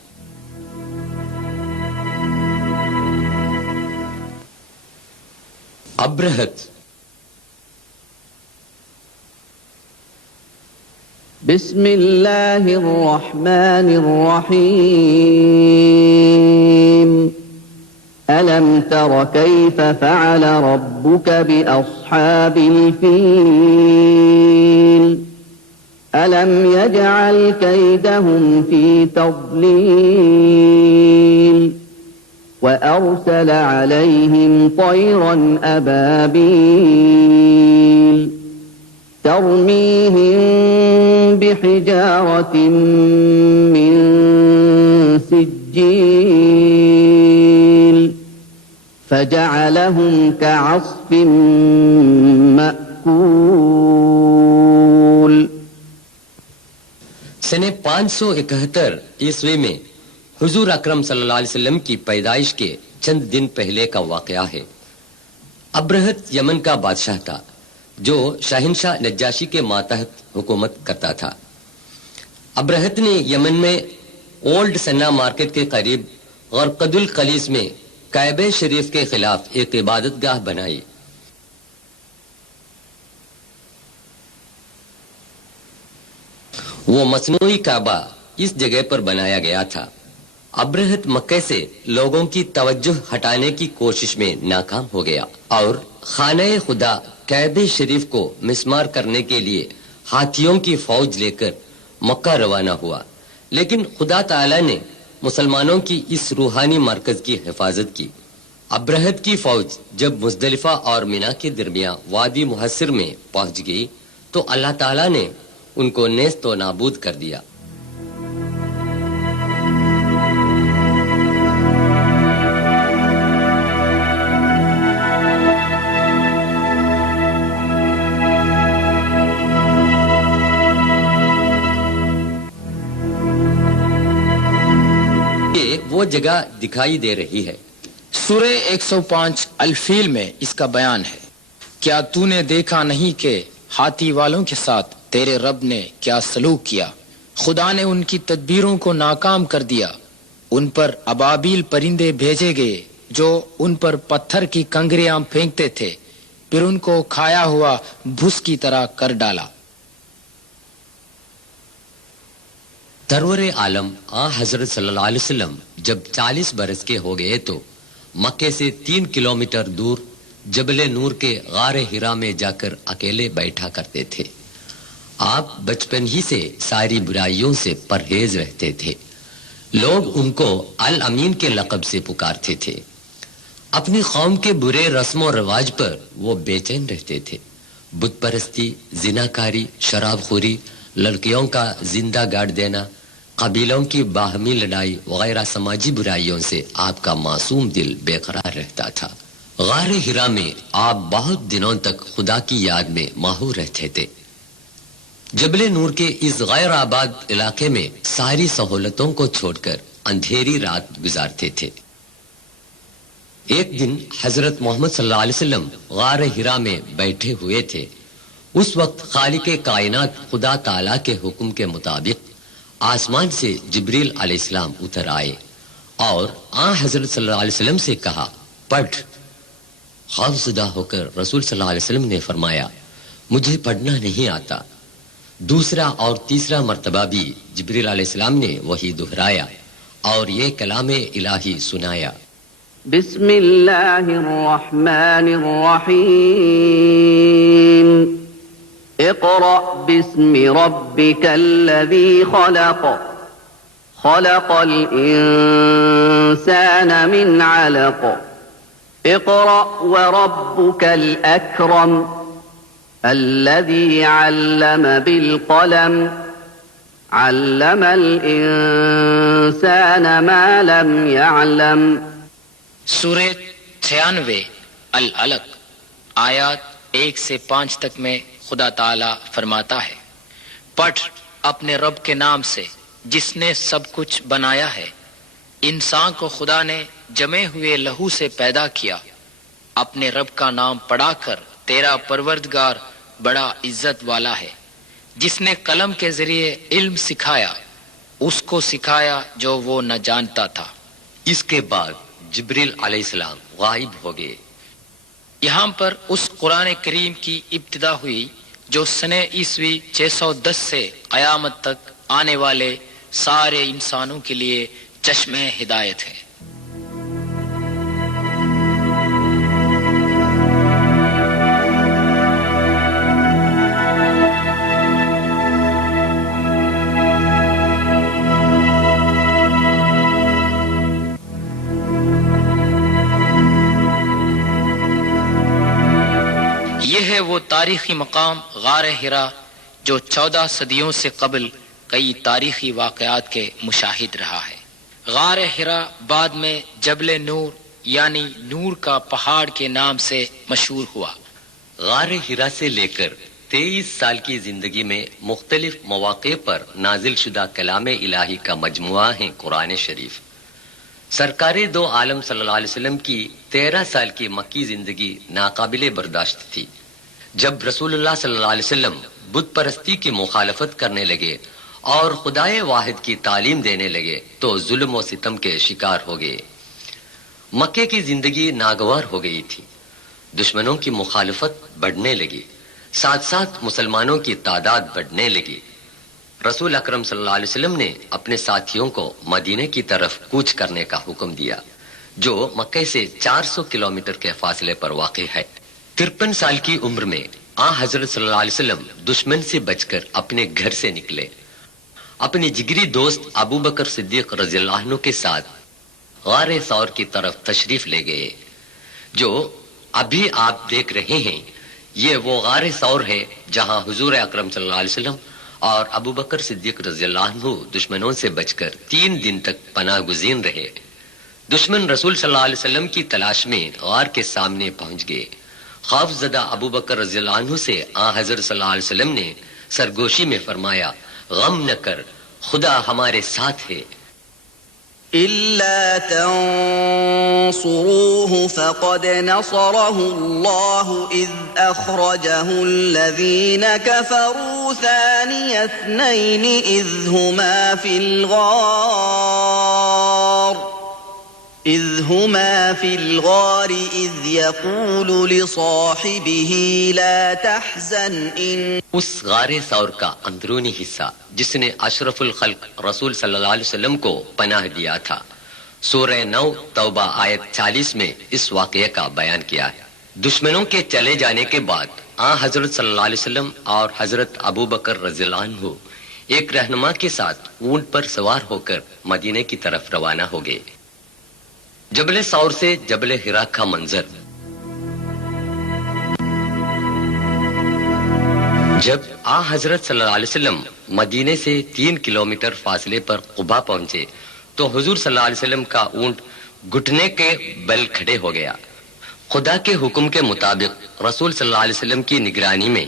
ابرہت۔ بسم اللہ الرحمن الرحیم ألم تر كيف فعل ربك بأصحاب الفيل ألم يجعل كيدهم في تضليل وأرسل عليهم طيرا أبابيل ترميهم بحجارة من سجيل فجعلهم كعصف مأكول۔ سنہ 571 عیسوی میں حضور اکرم صلی اللہ علیہ وسلم کی پیدائش کے چند دن پہلے کا واقعہ ہے۔ ابرہت یمن کا بادشاہ تھا جو شاہنشاہ نجاشی کے ماتحت حکومت کرتا تھا۔ ابرہت نے یمن میں اولڈ سنا مارکیٹ کے قریب غرقد القلیس میں کعبہ شریف کے خلاف ایک عبادت گاہ بنائی۔ وہ مصنوعی کعبہ اس جگہ پر بنایا گیا تھا۔ ابرہت مکہ سے لوگوں کی توجہ ہٹانے کی کوشش میں ناکام ہو گیا اور خانہ خدا کعبہ شریف کو مسمار کرنے کے لیے ہاتھیوں کی فوج لے کر مکہ روانہ ہوا، لیکن خدا تعالی نے مسلمانوں کی اس روحانی مرکز کی حفاظت کی۔ ابرہت کی فوج جب مزدلفہ اور منا کے درمیان وادی محصر میں پہنچ گئی تو اللہ تعالی نے ان کو نیست و نابود کر دیا۔ وہ جگہ دکھائی دے رہی ہے۔ سورہ 105 الفیل میں اس کا بیان ہے۔ کیا تو نے دیکھا نہیں کہ ہاتھی والوں کے ساتھ تیرے رب نے کیا سلوک کیا؟ خدا نے ان کی تدبیروں کو ناکام کر دیا، ان پر ابابیل پرندے بھیجے گئے جو ان پر پتھر کی کنکریاں پھینکتے تھے، پھر ان کو کھایا ہوا بھس کی طرح کر ڈالا۔ سرور عالم حضرت صلی اللہ علیہ وسلم جب 40 برس کے ہو گئے تو مکے سے 3 کلومیٹر دور جبل نور کے غار ہرا میں جا کر اکیلے بیٹھا کرتے تھے۔ آپ بچپن ہی سے ساری برائیوں سے پرہیز رہتے تھے۔ لوگ ان کو الامین کے لقب سے پکارتے تھے۔ اپنی قوم کے برے رسم و رواج پر وہ بے چین رہتے تھے۔ بت پرستی، زناکاری، شراب خوری، لڑکیوں کا زندہ گاڑ دینا، قبیلوں کی باہمی لڑائی وغیرہ سماجی برائیوں سے آپ کا معصوم دل بے قرار رہتا تھا۔ غار ہرا میں آپ بہت دنوں تک خدا کی یاد میں ماہور رہتے تھے۔ جبل نور کے اس غیر آباد علاقے میں ساری سہولتوں کو چھوڑ کر اندھیری رات گزارتے تھے۔ ایک دن حضرت محمد صلی اللہ علیہ وسلم غار ہرا میں بیٹھے ہوئے تھے۔ اس وقت خالق کائنات خدا تعالی کے حکم کے مطابق آسمان سے جبریل علیہ السلام اتر آئے اور حضرت صلی اللہ علیہ وسلم سے کہا، پڑھ۔ خوف زدہ ہو کر رسول صلی اللہ علیہ وسلم نے فرمایا، مجھے پڑھنا نہیں آتا۔ دوسرا اور تیسرا مرتبہ بھی جبریل علیہ السلام نے وہی دہرایا اور یہ کلام الہی سنایا۔ بسم اللہ الرحمن الرحیم اقرأ باسم ربك الذي خلق خلق الإنسان من علق اقرأ وربك الأكرم الذي علم بالقلم علم الإنسان ما لم يعلم۔ سورہ 96 العلق آیات 1 سے 5 تک میں خدا تعالی فرماتا ہے، پڑھ اپنے رب کے نام سے جس نے سب کچھ بنایا ہے۔ انسان کو خدا نے جمے ہوئے لہو سے پیدا کیا۔ اپنے رب کا نام پڑھا کر تیرا پروردگار بڑا عزت والا ہے۔ جس نے قلم کے ذریعے علم سکھایا، اس کو سکھایا جو وہ نہ جانتا تھا۔ اس کے بعد جبریل علیہ السلام غائب ہو گئے۔ یہاں پر اس قرآن کریم کی ابتدا ہوئی جو سنہ عیسوی 610 سے قیامت تک آنے والے سارے انسانوں کے لیے چشمہ ہدایت ہے۔ یہ ہے وہ تاریخی مقام غار حرا جو 14 صدیوں سے قبل کئی تاریخی واقعات کے مشاہد رہا ہے۔ غار حرا بعد میں جبل نور یعنی نور کا پہاڑ کے نام سے مشہور ہوا۔ غار حرا سے لے کر 23 سال کی زندگی میں مختلف مواقع پر نازل شدہ کلام الہی کا مجموعہ ہے قرآن شریف۔ سرکار دو عالم صلی اللہ علیہ وسلم کی 13 سال کی مکی زندگی ناقابل برداشت تھی۔ جب رسول اللہ صلی اللہ علیہ وسلم بت پرستی کی مخالفت کرنے لگے اور خدائے واحد کی تعلیم دینے لگے تو ظلم و ستم کے شکار ہو گئے۔ مکے کی زندگی ناگوار ہو گئی تھی۔ دشمنوں کی مخالفت بڑھنے لگی، ساتھ ساتھ مسلمانوں کی تعداد بڑھنے لگی۔ رسول اکرم صلی اللہ علیہ وسلم نے اپنے ساتھیوں کو مدینے کی طرف کوچ کرنے کا حکم دیا، جو مکے سے 400 کلومیٹر کے فاصلے پر واقع ہے۔ 53 سال کی عمر میں آن حضرت صلی اللہ علیہ وسلم دشمن سے بچ کر اپنے گھر سے نکلے۔ اپنے جگری دوست ابو بکر صدیق رضی اللہ عنہ کے ساتھ غار ثور کی طرف تشریف لے گئے۔ جو ابھی آپ دیکھ رہے ہیں یہ وہ غار ثور ہے جہاں حضور اکرم صلی اللہ علیہ وسلم اور ابو بکر صدیق رضی اللہ عنہ دشمنوں سے بچ کر 3 دن تک پناہ گزین رہے۔ دشمن رسول صلی اللہ علیہ وسلم کی تلاش میں غار کے سامنے پہنچ گئے۔ خوف زدہ ابو بکر رضی اللہ عنہ سے آن حضرت صلی اللہ علیہ وسلم نے سرگوشی میں فرمایا، غم نہ کر، خدا ہمارے ساتھ ہے۔ إلا تنصروه فقد نصره الله إذ أخرجه الذين كفروا ثاني اثنين إذ هما في الغار إذ يقول لصاحبه لا تحزن إن اس غار ثور کا اندرونی حصہ جس نے اشرف الخلق رسول صلی اللہ علیہ وسلم کو پناہ دیا تھا، سورہ 9 توبہ آیت 40 میں اس واقعے کا بیان کیا ہے۔ دشمنوں کے چلے جانے کے بعد آن حضرت صلی اللہ علیہ وسلم اور حضرت ابو بکر رضی اللہ عنہ ایک رہنما کے ساتھ اونٹ پر سوار ہو کر مدینے کی طرف روانہ ہو گئے۔ جبل ثور سے جبل حرا کا منظر۔ جب آ حضرت صلی اللہ علیہ وسلم مدینے سے 3 کلومیٹر فاصلے پر قبا پہنچے تو حضور صلی اللہ علیہ وسلم کا اونٹ گھٹنے کے بل کھڑے ہو گیا۔ خدا کے حکم کے مطابق رسول صلی اللہ علیہ وسلم کی نگرانی میں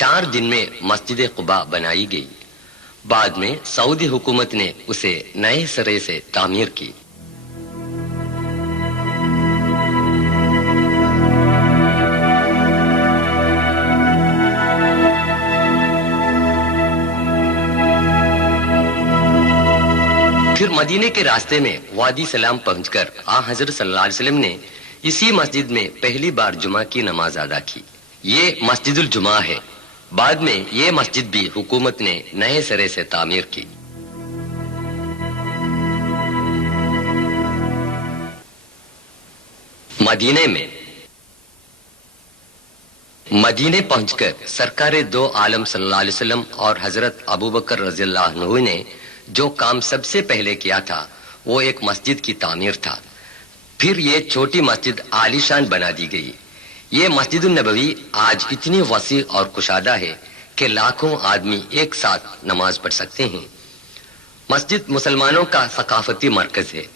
4 دن میں مسجد قبا بنائی گئی۔ بعد میں سعودی حکومت نے اسے نئے سرے سے تعمیر کی۔ پھر مدینے کے راستے میں وادی سلام پہنچ کر آن حضرت صلی اللہ علیہ وسلم نے اسی مسجد میں پہلی بار جمعہ کی نماز ادا کی۔ یہ مسجد الجمعہ ہے۔ بعد میں یہ مسجد بھی حکومت نے نئے سرے سے تعمیر کی۔ مدینے پہنچ کر سرکار دو عالم صلی اللہ علیہ وسلم اور حضرت ابو بکر رضی اللہ عنہ نے جو کام سب سے پہلے کیا تھا وہ ایک مسجد کی تعمیر تھا۔ پھر یہ چھوٹی مسجد عالیشان بنا دی گئی۔ یہ مسجد النبوی آج اتنی وسیع اور کشادہ ہے کہ لاکھوں آدمی ایک ساتھ نماز پڑھ سکتے ہیں۔ مسجد مسلمانوں کا ثقافتی مرکز ہے۔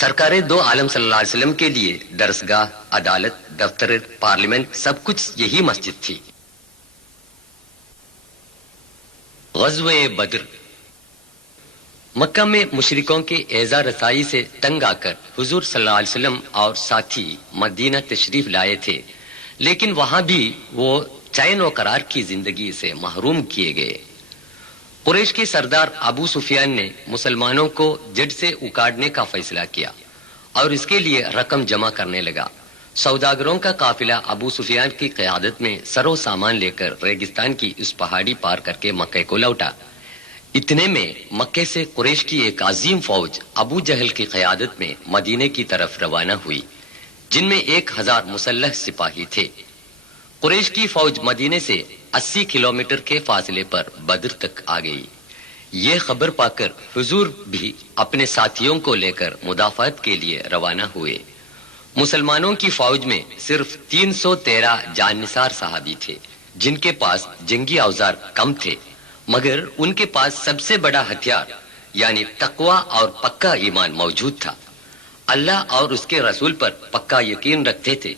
سرکار دو عالم صلی اللہ علیہ وسلم کے لیے درسگاہ، عدالت، دفتر، پارلیمنٹ سب کچھ یہی مسجد تھی۔ غزوہ بدر۔ مکہ میں مشرکوں کے ایذا رسائی سے تنگ آ کر حضور صلی اللہ علیہ وسلم اور ساتھی مدینہ تشریف لائے تھے، لیکن وہاں بھی وہ چین و قرار کی زندگی سے محروم کیے گئے۔ قریش کے سردار ابو سفیان نے مسلمانوں کو جڑ سے اکاڑنے کا فیصلہ کیا اور اس کے لیے رقم جمع کرنے لگا۔ سوداگروں کا قافلہ ابو سفیان کی قیادت میں سرو سامان لے کر ریگستان کی اس پہاڑی پار کر کے مکے کو لوٹا۔ اتنے میں مکے سے قریش کی ایک عظیم فوج ابو جہل کی قیادت میں مدینے کی طرف روانہ ہوئی، جن میں 1000 مسلح سپاہی تھے۔ قریش کی فوج مدینے سے 80 کلومیٹر کے فاصلے پر بدر تک آ گئی۔ یہ خبر پا کر حضور بھی اپنے ساتھیوں کو لے کر مدافعت کے لیے روانہ ہوئے۔ مسلمانوں کی فوج میں صرف 313 جان نثار صحابی تھے، جن کے پاس جنگی اوزار کم تھے، مگر ان کے پاس سب سے بڑا ہتھیار یعنی تقوی اور پکا ایمان موجود تھا۔ اللہ اور اس کے رسول پر پکا یقین رکھتے تھے۔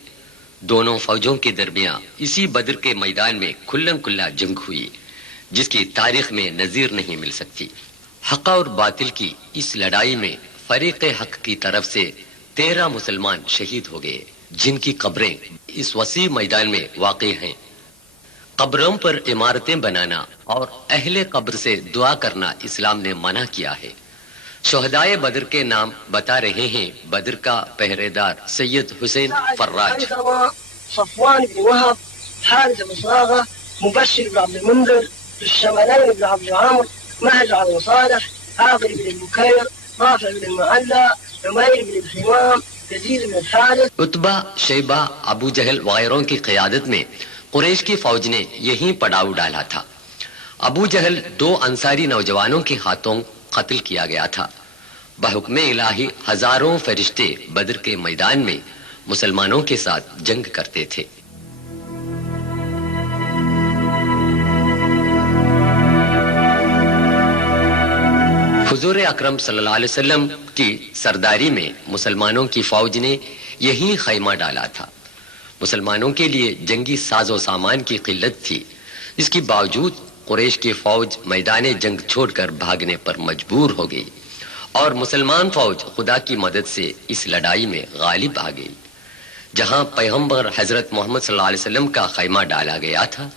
دونوں فوجوں کے درمیان اسی بدر کے میدان میں کھلم کھلا جنگ ہوئی، جس کی تاریخ میں نظیر نہیں مل سکتی۔ حق اور باطل کی اس لڑائی میں فریق حق کی طرف سے 13 مسلمان شہید ہو گئے، جن کی قبریں اس وسیع میدان میں واقع ہیں۔ قبروں پر عمارتیں بنانا اور اہل قبر سے دعا کرنا اسلام نے منع کیا ہے۔ شہدائے بدر کے نام بتا رہے ہیں۔ بدر کا پہرے دار سید حسین فراج، صفوان بن وهب، حارث بن صاغة، مبشر بن عبد المنذر، الشمالين بن عبد عمرو، مهجع بن صالح، عاقل بن البكير، رافع بن المعلى، عمير بن الحمام، يزيد بن الحارث، عتبہ، شیبہ، ابو جہل وغیروں کی قیادت میں قریش کی فوج نے یہیں پڑاؤ ڈالا تھا۔ ابو جہل 2 انصاری نوجوانوں کے ہاتھوں قتل کیا گیا تھا۔ بحکم الہی ہزاروں فرشتے بدر کے میدان میں مسلمانوں کے ساتھ جنگ کرتے تھے۔ حضور اکرم صلی اللہ علیہ وسلم کی سرداری میں مسلمانوں کی فوج نے یہیں خیمہ ڈالا تھا۔ مسلمانوں کے لیے جنگی ساز و سامان کی قلت تھی، اس کے باوجود قریش کی فوج میدان جنگ چھوڑ کر بھاگنے پر مجبور ہو گئی اور مسلمان فوج خدا کی مدد سے اس لڑائی میں غالب آ گئی۔ جہاں پیغمبر حضرت محمد صلی اللہ علیہ وسلم کا خیمہ ڈالا گیا تھا،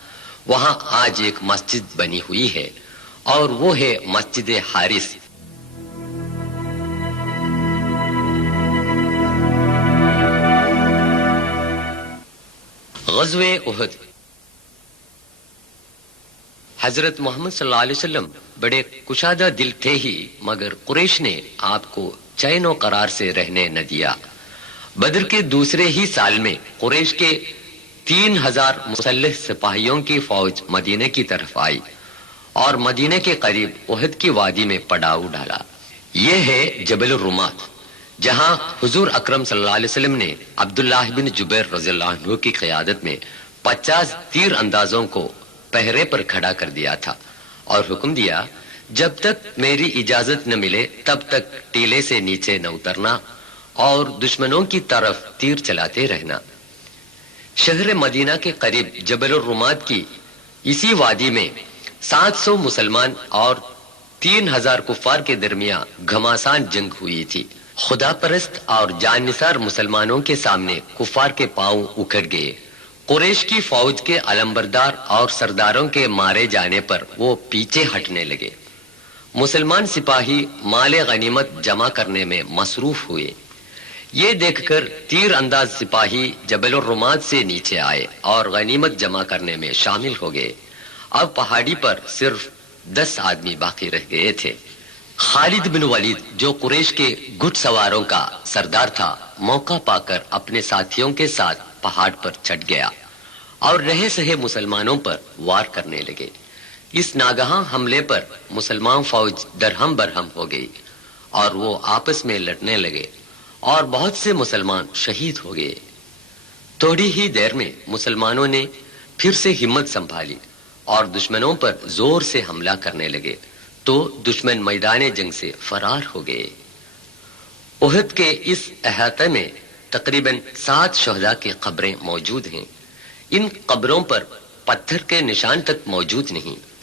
وہاں آج ایک مسجد بنی ہوئی ہے اور وہ ہے مسجد حارث۔ غزوہ احد۔ حضرت محمد صلی اللہ علیہ وسلم بڑے کشادہ دل تھے ہی، مگر قریش نے آپ کو چین و قرار سے رہنے نہ دیا۔ بدر کے دوسرے ہی سال میں قریش کے 3000 مسلح سپاہیوں کی فوج مدینے کی طرف آئی اور مدینے کے قریب احد کی وادی میں پڑاؤ ڈالا۔ یہ ہے جبل الرمات، جہاں حضور اکرم صلی اللہ علیہ وسلم نے عبداللہ بن جبیر رضی اللہ عنہ کی قیادت میں 50 تیر اندازوں کو پہرے پر کھڑا کر دیا تھا اور حکم دیا، جب تک میری اجازت نہ ملے تب تک ٹیلے سے نیچے نہ اترنا اور دشمنوں کی طرف تیر چلاتے رہنا۔ شہر مدینہ کے قریب جبل الرمات کی اسی وادی میں 700 مسلمان اور 3000 کفار کے درمیان گھماسان جنگ ہوئی تھی۔ خدا پرست اور جان نثار مسلمانوں کے سامنے کفار کے پاؤں اکھڑ گئے۔ قریش کی فوج کے علمبردار اور سرداروں کے مارے جانے پر وہ پیچھے ہٹنے لگے۔ مسلمان سپاہی مال غنیمت جمع کرنے میں مصروف ہوئے۔ یہ دیکھ کر تیر انداز سپاہی جبل الرمات سے نیچے آئے اور غنیمت جمع کرنے میں شامل ہو گئے۔ اب پہاڑی پر صرف 10 آدمی باقی رہ گئے تھے۔ خالد بن ولید جو قریش کے گھڑ سواروں کا سردار تھا، موقع پا کر اپنے ساتھیوں کے ساتھ پہاڑ پر چڑھ گیا اور رہے سہے مسلمانوں پر وار کرنے لگے۔ اس ناگہاں حملے پر مسلمان فوج درہم برہم ہو گئی اور وہ آپس میں لڑنے لگے اور بہت سے مسلمان شہید ہو گئے۔ تھوڑی ہی دیر میں مسلمانوں نے پھر سے ہمت سنبھالی اور دشمنوں پر زور سے حملہ کرنے لگے تو دشمن میدان جنگ سے فرار ہو گئے۔ احد کے اس احاطے میں تقریباً 7 شہداء کی قبریں موجود ہیں۔ ان قبروں پر پتھر کے نشان تک موجود نہیں،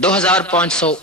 2,500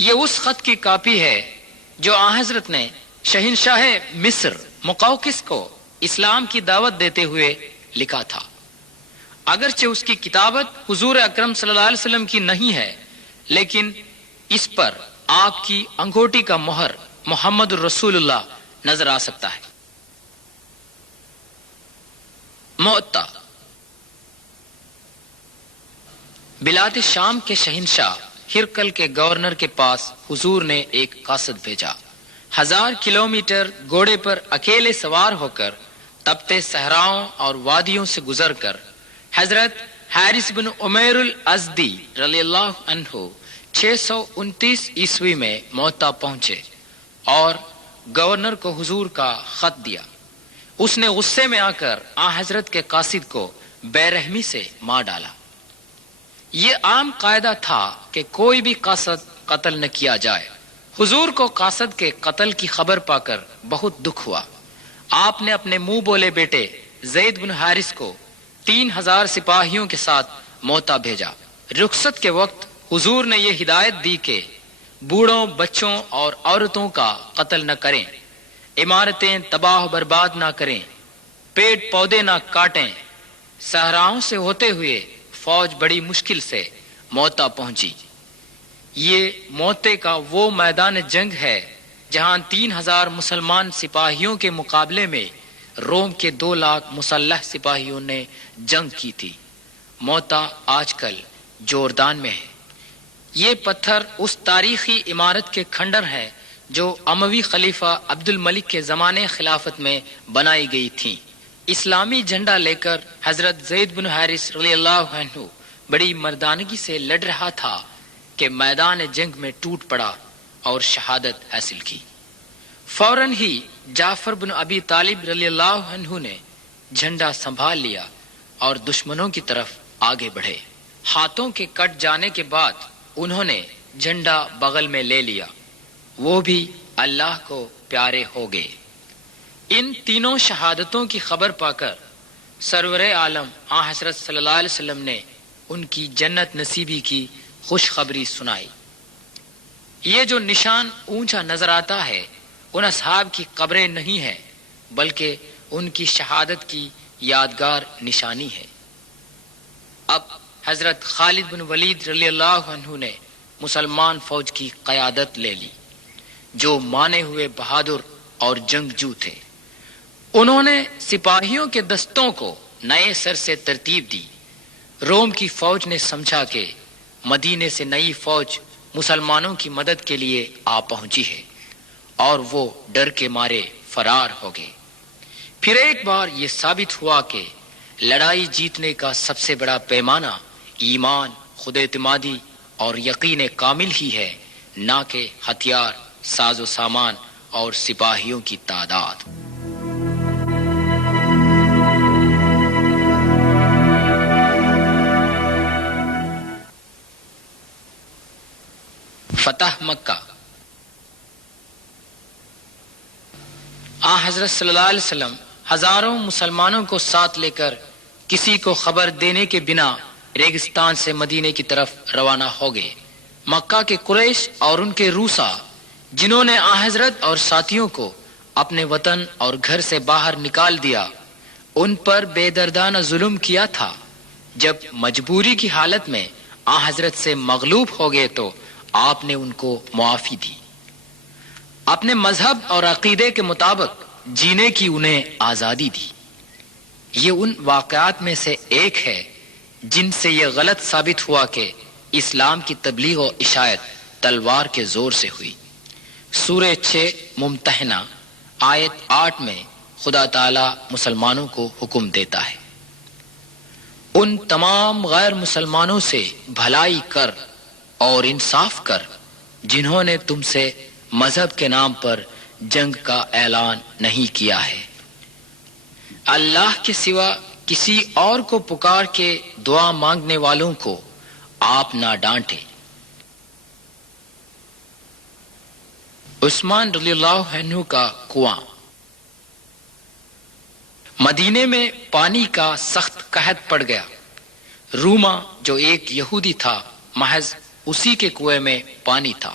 یہ اس خط کی کاپی ہے جو آن حضرت نے شہنشاہ مصر مقوقس کو اسلام کی دعوت دیتے ہوئے لکھا تھا۔ اگرچہ اس کی کتابت حضور اکرم صلی اللہ علیہ وسلم کی نہیں ہے، لیکن اس پر آپ کی انگوٹی کا مہر محمد الرسول اللہ نظر آ سکتا ہے۔ معطا، بلاد شام کے شہنشاہ ہرقل کے گورنر کے پاس حضور نے ایک قاصد بھیجا۔ 1000 کلومیٹر گھوڑے پر اکیلے سوار ہو کر تپتے صحراؤں اور وادیوں سے گزر کر حضرت حارث بن عمیر الازدی رضی اللہ عنہ 629 عیسوی میں معطا پہنچے اور گورنر کو حضور کا خط دیا۔ اس نے غصے میں آ کر آن حضرت کے قاصد کو بے رحمی سے مار ڈالا۔ یہ عام قاعدہ تھا کہ کوئی بھی قاصد قتل نہ کیا جائے۔ حضور کو قاصد کے قتل کی خبر پا کر بہت دکھ ہوا۔ آپ نے اپنے منہ بولے بیٹے زید بن حارث کو 3000 سپاہیوں کے ساتھ معطا بھیجا۔ رخصت کے وقت حضور نے یہ ہدایت دی کہ بوڑھوں، بچوں اور عورتوں کا قتل نہ کریں، عمارتیں تباہ و برباد نہ کریں، پیڑ پودے نہ کاٹیں۔ صحراؤں سے ہوتے ہوئے فوج بڑی مشکل سے معطا پہنچی۔ یہ معطے کا وہ میدان جنگ ہے جہاں 3000 مسلمان سپاہیوں کے مقابلے میں روم کے 2 لاکھ مسلح سپاہیوں نے جنگ کی تھی۔ معطا آج کل جوردان میں ہے۔ یہ پتھر اس تاریخی عمارت کے کھنڈر ہیں جو اموی خلیفہ عبد الملک کے زمانے خلافت میں بنائی گئی تھیں۔ اسلامی جھنڈا لے کر حضرت زید بن حارث رضی اللہ عنہ بڑی مردانگی سے لڑ رہا تھا کہ میدان جنگ میں ٹوٹ پڑا اور شہادت حاصل کی۔ فوراً ہی جعفر بن ابی طالب رضی اللہ عنہ نے جھنڈا سنبھال لیا اور دشمنوں کی طرف آگے بڑھے۔ ہاتھوں کے کٹ جانے کے بعد انہوں نے جھنڈا بغل میں لے لیا، وہ بھی اللہ کو پیارے ہو گئے۔ ان تینوں شہادتوں کی خبر پا کر سرور عالم آن حضرت صلی اللہ علیہ وسلم نے ان کی جنت نصیبی کی خوشخبری سنائی۔ یہ جو نشان اونچا نظر آتا ہے ان اصحاب کی قبریں نہیں ہے، بلکہ ان کی شہادت کی یادگار نشانی ہے۔ اب حضرت خالد بن ولید رضی اللہ عنہ نے مسلمان فوج کی قیادت لے لی، جو مانے ہوئے بہادر اور جنگجو تھے۔ انہوں نے سپاہیوں کے دستوں کو نئے سر سے ترتیب دی۔ روم کی فوج نے سمجھا کہ مدینے سے نئی فوج مسلمانوں کی مدد کے لیے آ پہنچی ہے، اور وہ ڈر کے مارے فرار ہو گئے۔ پھر ایک بار یہ ثابت ہوا کہ لڑائی جیتنے کا سب سے بڑا پیمانہ ایمان، خود اعتمادی اور یقین کامل ہی ہے، نہ کہ ہتھیار، ساز و سامان اور سپاہیوں کی تعداد۔ فتح مکہ۔ آن حضرت صلی اللہ علیہ وسلم ہزاروں مسلمانوں کو ساتھ لے کر کسی کو خبر دینے کے بنا ریگستان سے مدینے کی طرف روانہ ہو گئے۔ مکہ کے قریش اور ان کے روسا، جنہوں نے آن حضرت اور ساتھیوں کو اپنے وطن اور گھر سے باہر نکال دیا، ان پر بے دردانہ ظلم کیا تھا۔ جب مجبوری کی حالت میں آن حضرت سے مغلوب ہو گئے تو آپ نے ان کو معافی دی۔ اپنے مذہب اور عقیدے کے مطابق جینے کی انہیں آزادی دی۔ یہ ان واقعات میں سے ایک ہے جن سے یہ غلط ثابت ہوا کہ اسلام کی تبلیغ و اشاعت تلوار کے زور سے ہوئی۔ سورہ 6 ممتحنہ آیت 8 میں خدا تعالی مسلمانوں کو حکم دیتا ہے، ان تمام غیر مسلمانوں سے بھلائی کر اور انصاف کر جنہوں نے تم سے مذہب کے نام پر جنگ کا اعلان نہیں کیا ہے۔ اللہ کے سوا کسی اور کو پکار کے دعا مانگنے والوں کو آپ نہ ڈانٹے۔ عثمان رضی اللہ عنہ کا کنواں۔ مدینے میں پانی کا سخت قحط پڑ گیا۔ روما جو ایک یہودی تھا، محض اسی کے کنویں میں پانی تھا۔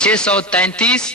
633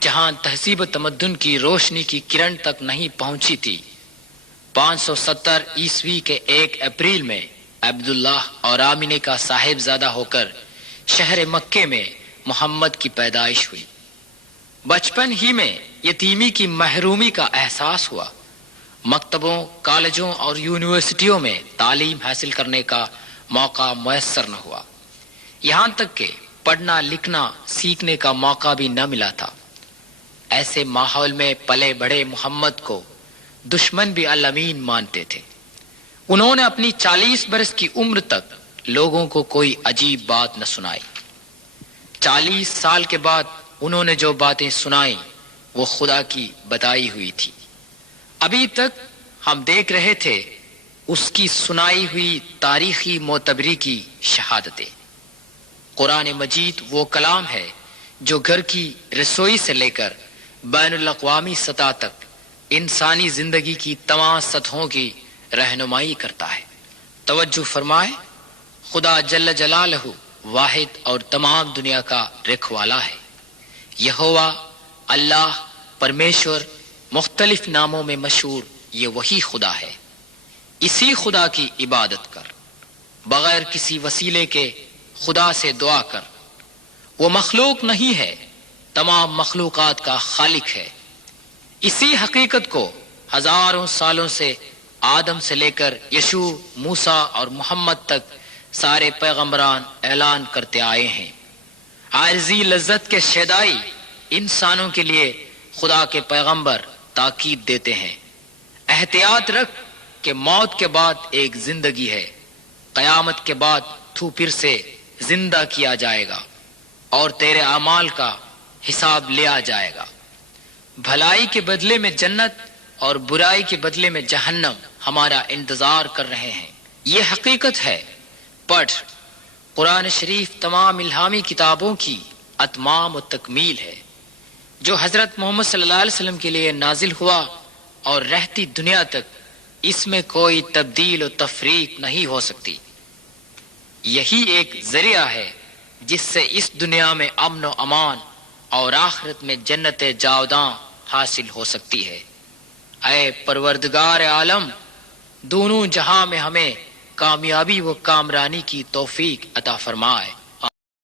جہاں تہذیب و تمدن کی روشنی کی کرن تک نہیں پہنچی تھی، 570 عیسوی کے 1 اپریل میں عبداللہ اور آمینہ کا صاحبزادہ ہو کر شہر مکے میں محمد کی پیدائش ہوئی۔ بچپن ہی میں یتیمی کی محرومی کا احساس ہوا۔ مکتبوں، کالجوں اور یونیورسٹیوں میں تعلیم حاصل کرنے کا موقع میسر نہ ہوا، یہاں تک کہ پڑھنا لکھنا سیکھنے کا موقع بھی نہ ملا تھا۔ ایسے ماحول میں پلے بڑے محمد کو دشمن بھی الامین مانتے تھے۔ انہوں نے اپنی 40 برس کی عمر تک لوگوں کو کوئی عجیب بات نہ سنائی۔ 40 سال کے بعد انہوں نے جو باتیں سنائیں وہ خدا کی بتائی ہوئی تھی۔ ابھی تک ہم دیکھ رہے تھے اس کی سنائی ہوئی تاریخی معتبری کی شہادتیں۔ قرآن مجید وہ کلام ہے جو گھر کی رسوئی سے لے کر بین الاقوامی سطح تک انسانی زندگی کی تمام سطحوں کی رہنمائی کرتا ہے۔ توجہ فرمائے، خدا جل جلالہ واحد اور تمام دنیا کا رکھوالا ہے۔ یہوہ، اللہ، پرمیشور، مختلف ناموں میں مشہور یہ وہی خدا ہے۔ اسی خدا کی عبادت کر، بغیر کسی وسیلے کے خدا سے دعا کر۔ وہ مخلوق نہیں ہے، تمام مخلوقات کا خالق ہے۔ اسی حقیقت کو ہزاروں سالوں سے آدم سے لے کر یشوع، موسیٰ اور محمد تک سارے پیغمبران اعلان کرتے آئے ہیں۔ عارضی لذت کے شیدائی انسانوں کے لیے خدا کے پیغمبر تاکید دیتے ہیں، احتیاط رکھ کہ موت کے بعد ایک زندگی ہے، قیامت کے بعد تو پھر سے زندہ کیا جائے گا اور تیرے اعمال کا حساب لیا جائے گا۔ بھلائی کے بدلے میں جنت اور برائی کے بدلے میں جہنم ہمارا انتظار کر رہے ہیں، یہ حقیقت ہے۔ پڑھ، قرآن شریف تمام الہامی کتابوں کی اتمام و تکمیل ہے، جو حضرت محمد صلی اللہ علیہ وسلم کے لیے نازل ہوا اور رہتی دنیا تک اس میں کوئی تبدیل و تفریق نہیں ہو سکتی۔ یہی ایک ذریعہ ہے جس سے اس دنیا میں امن و امان اور آخرت میں جنت جاوداں حاصل ہو سکتی ہے۔ اے پروردگار عالم، دونوں جہاں میں ہمیں کامیابی و کامرانی کی توفیق عطا فرمائے۔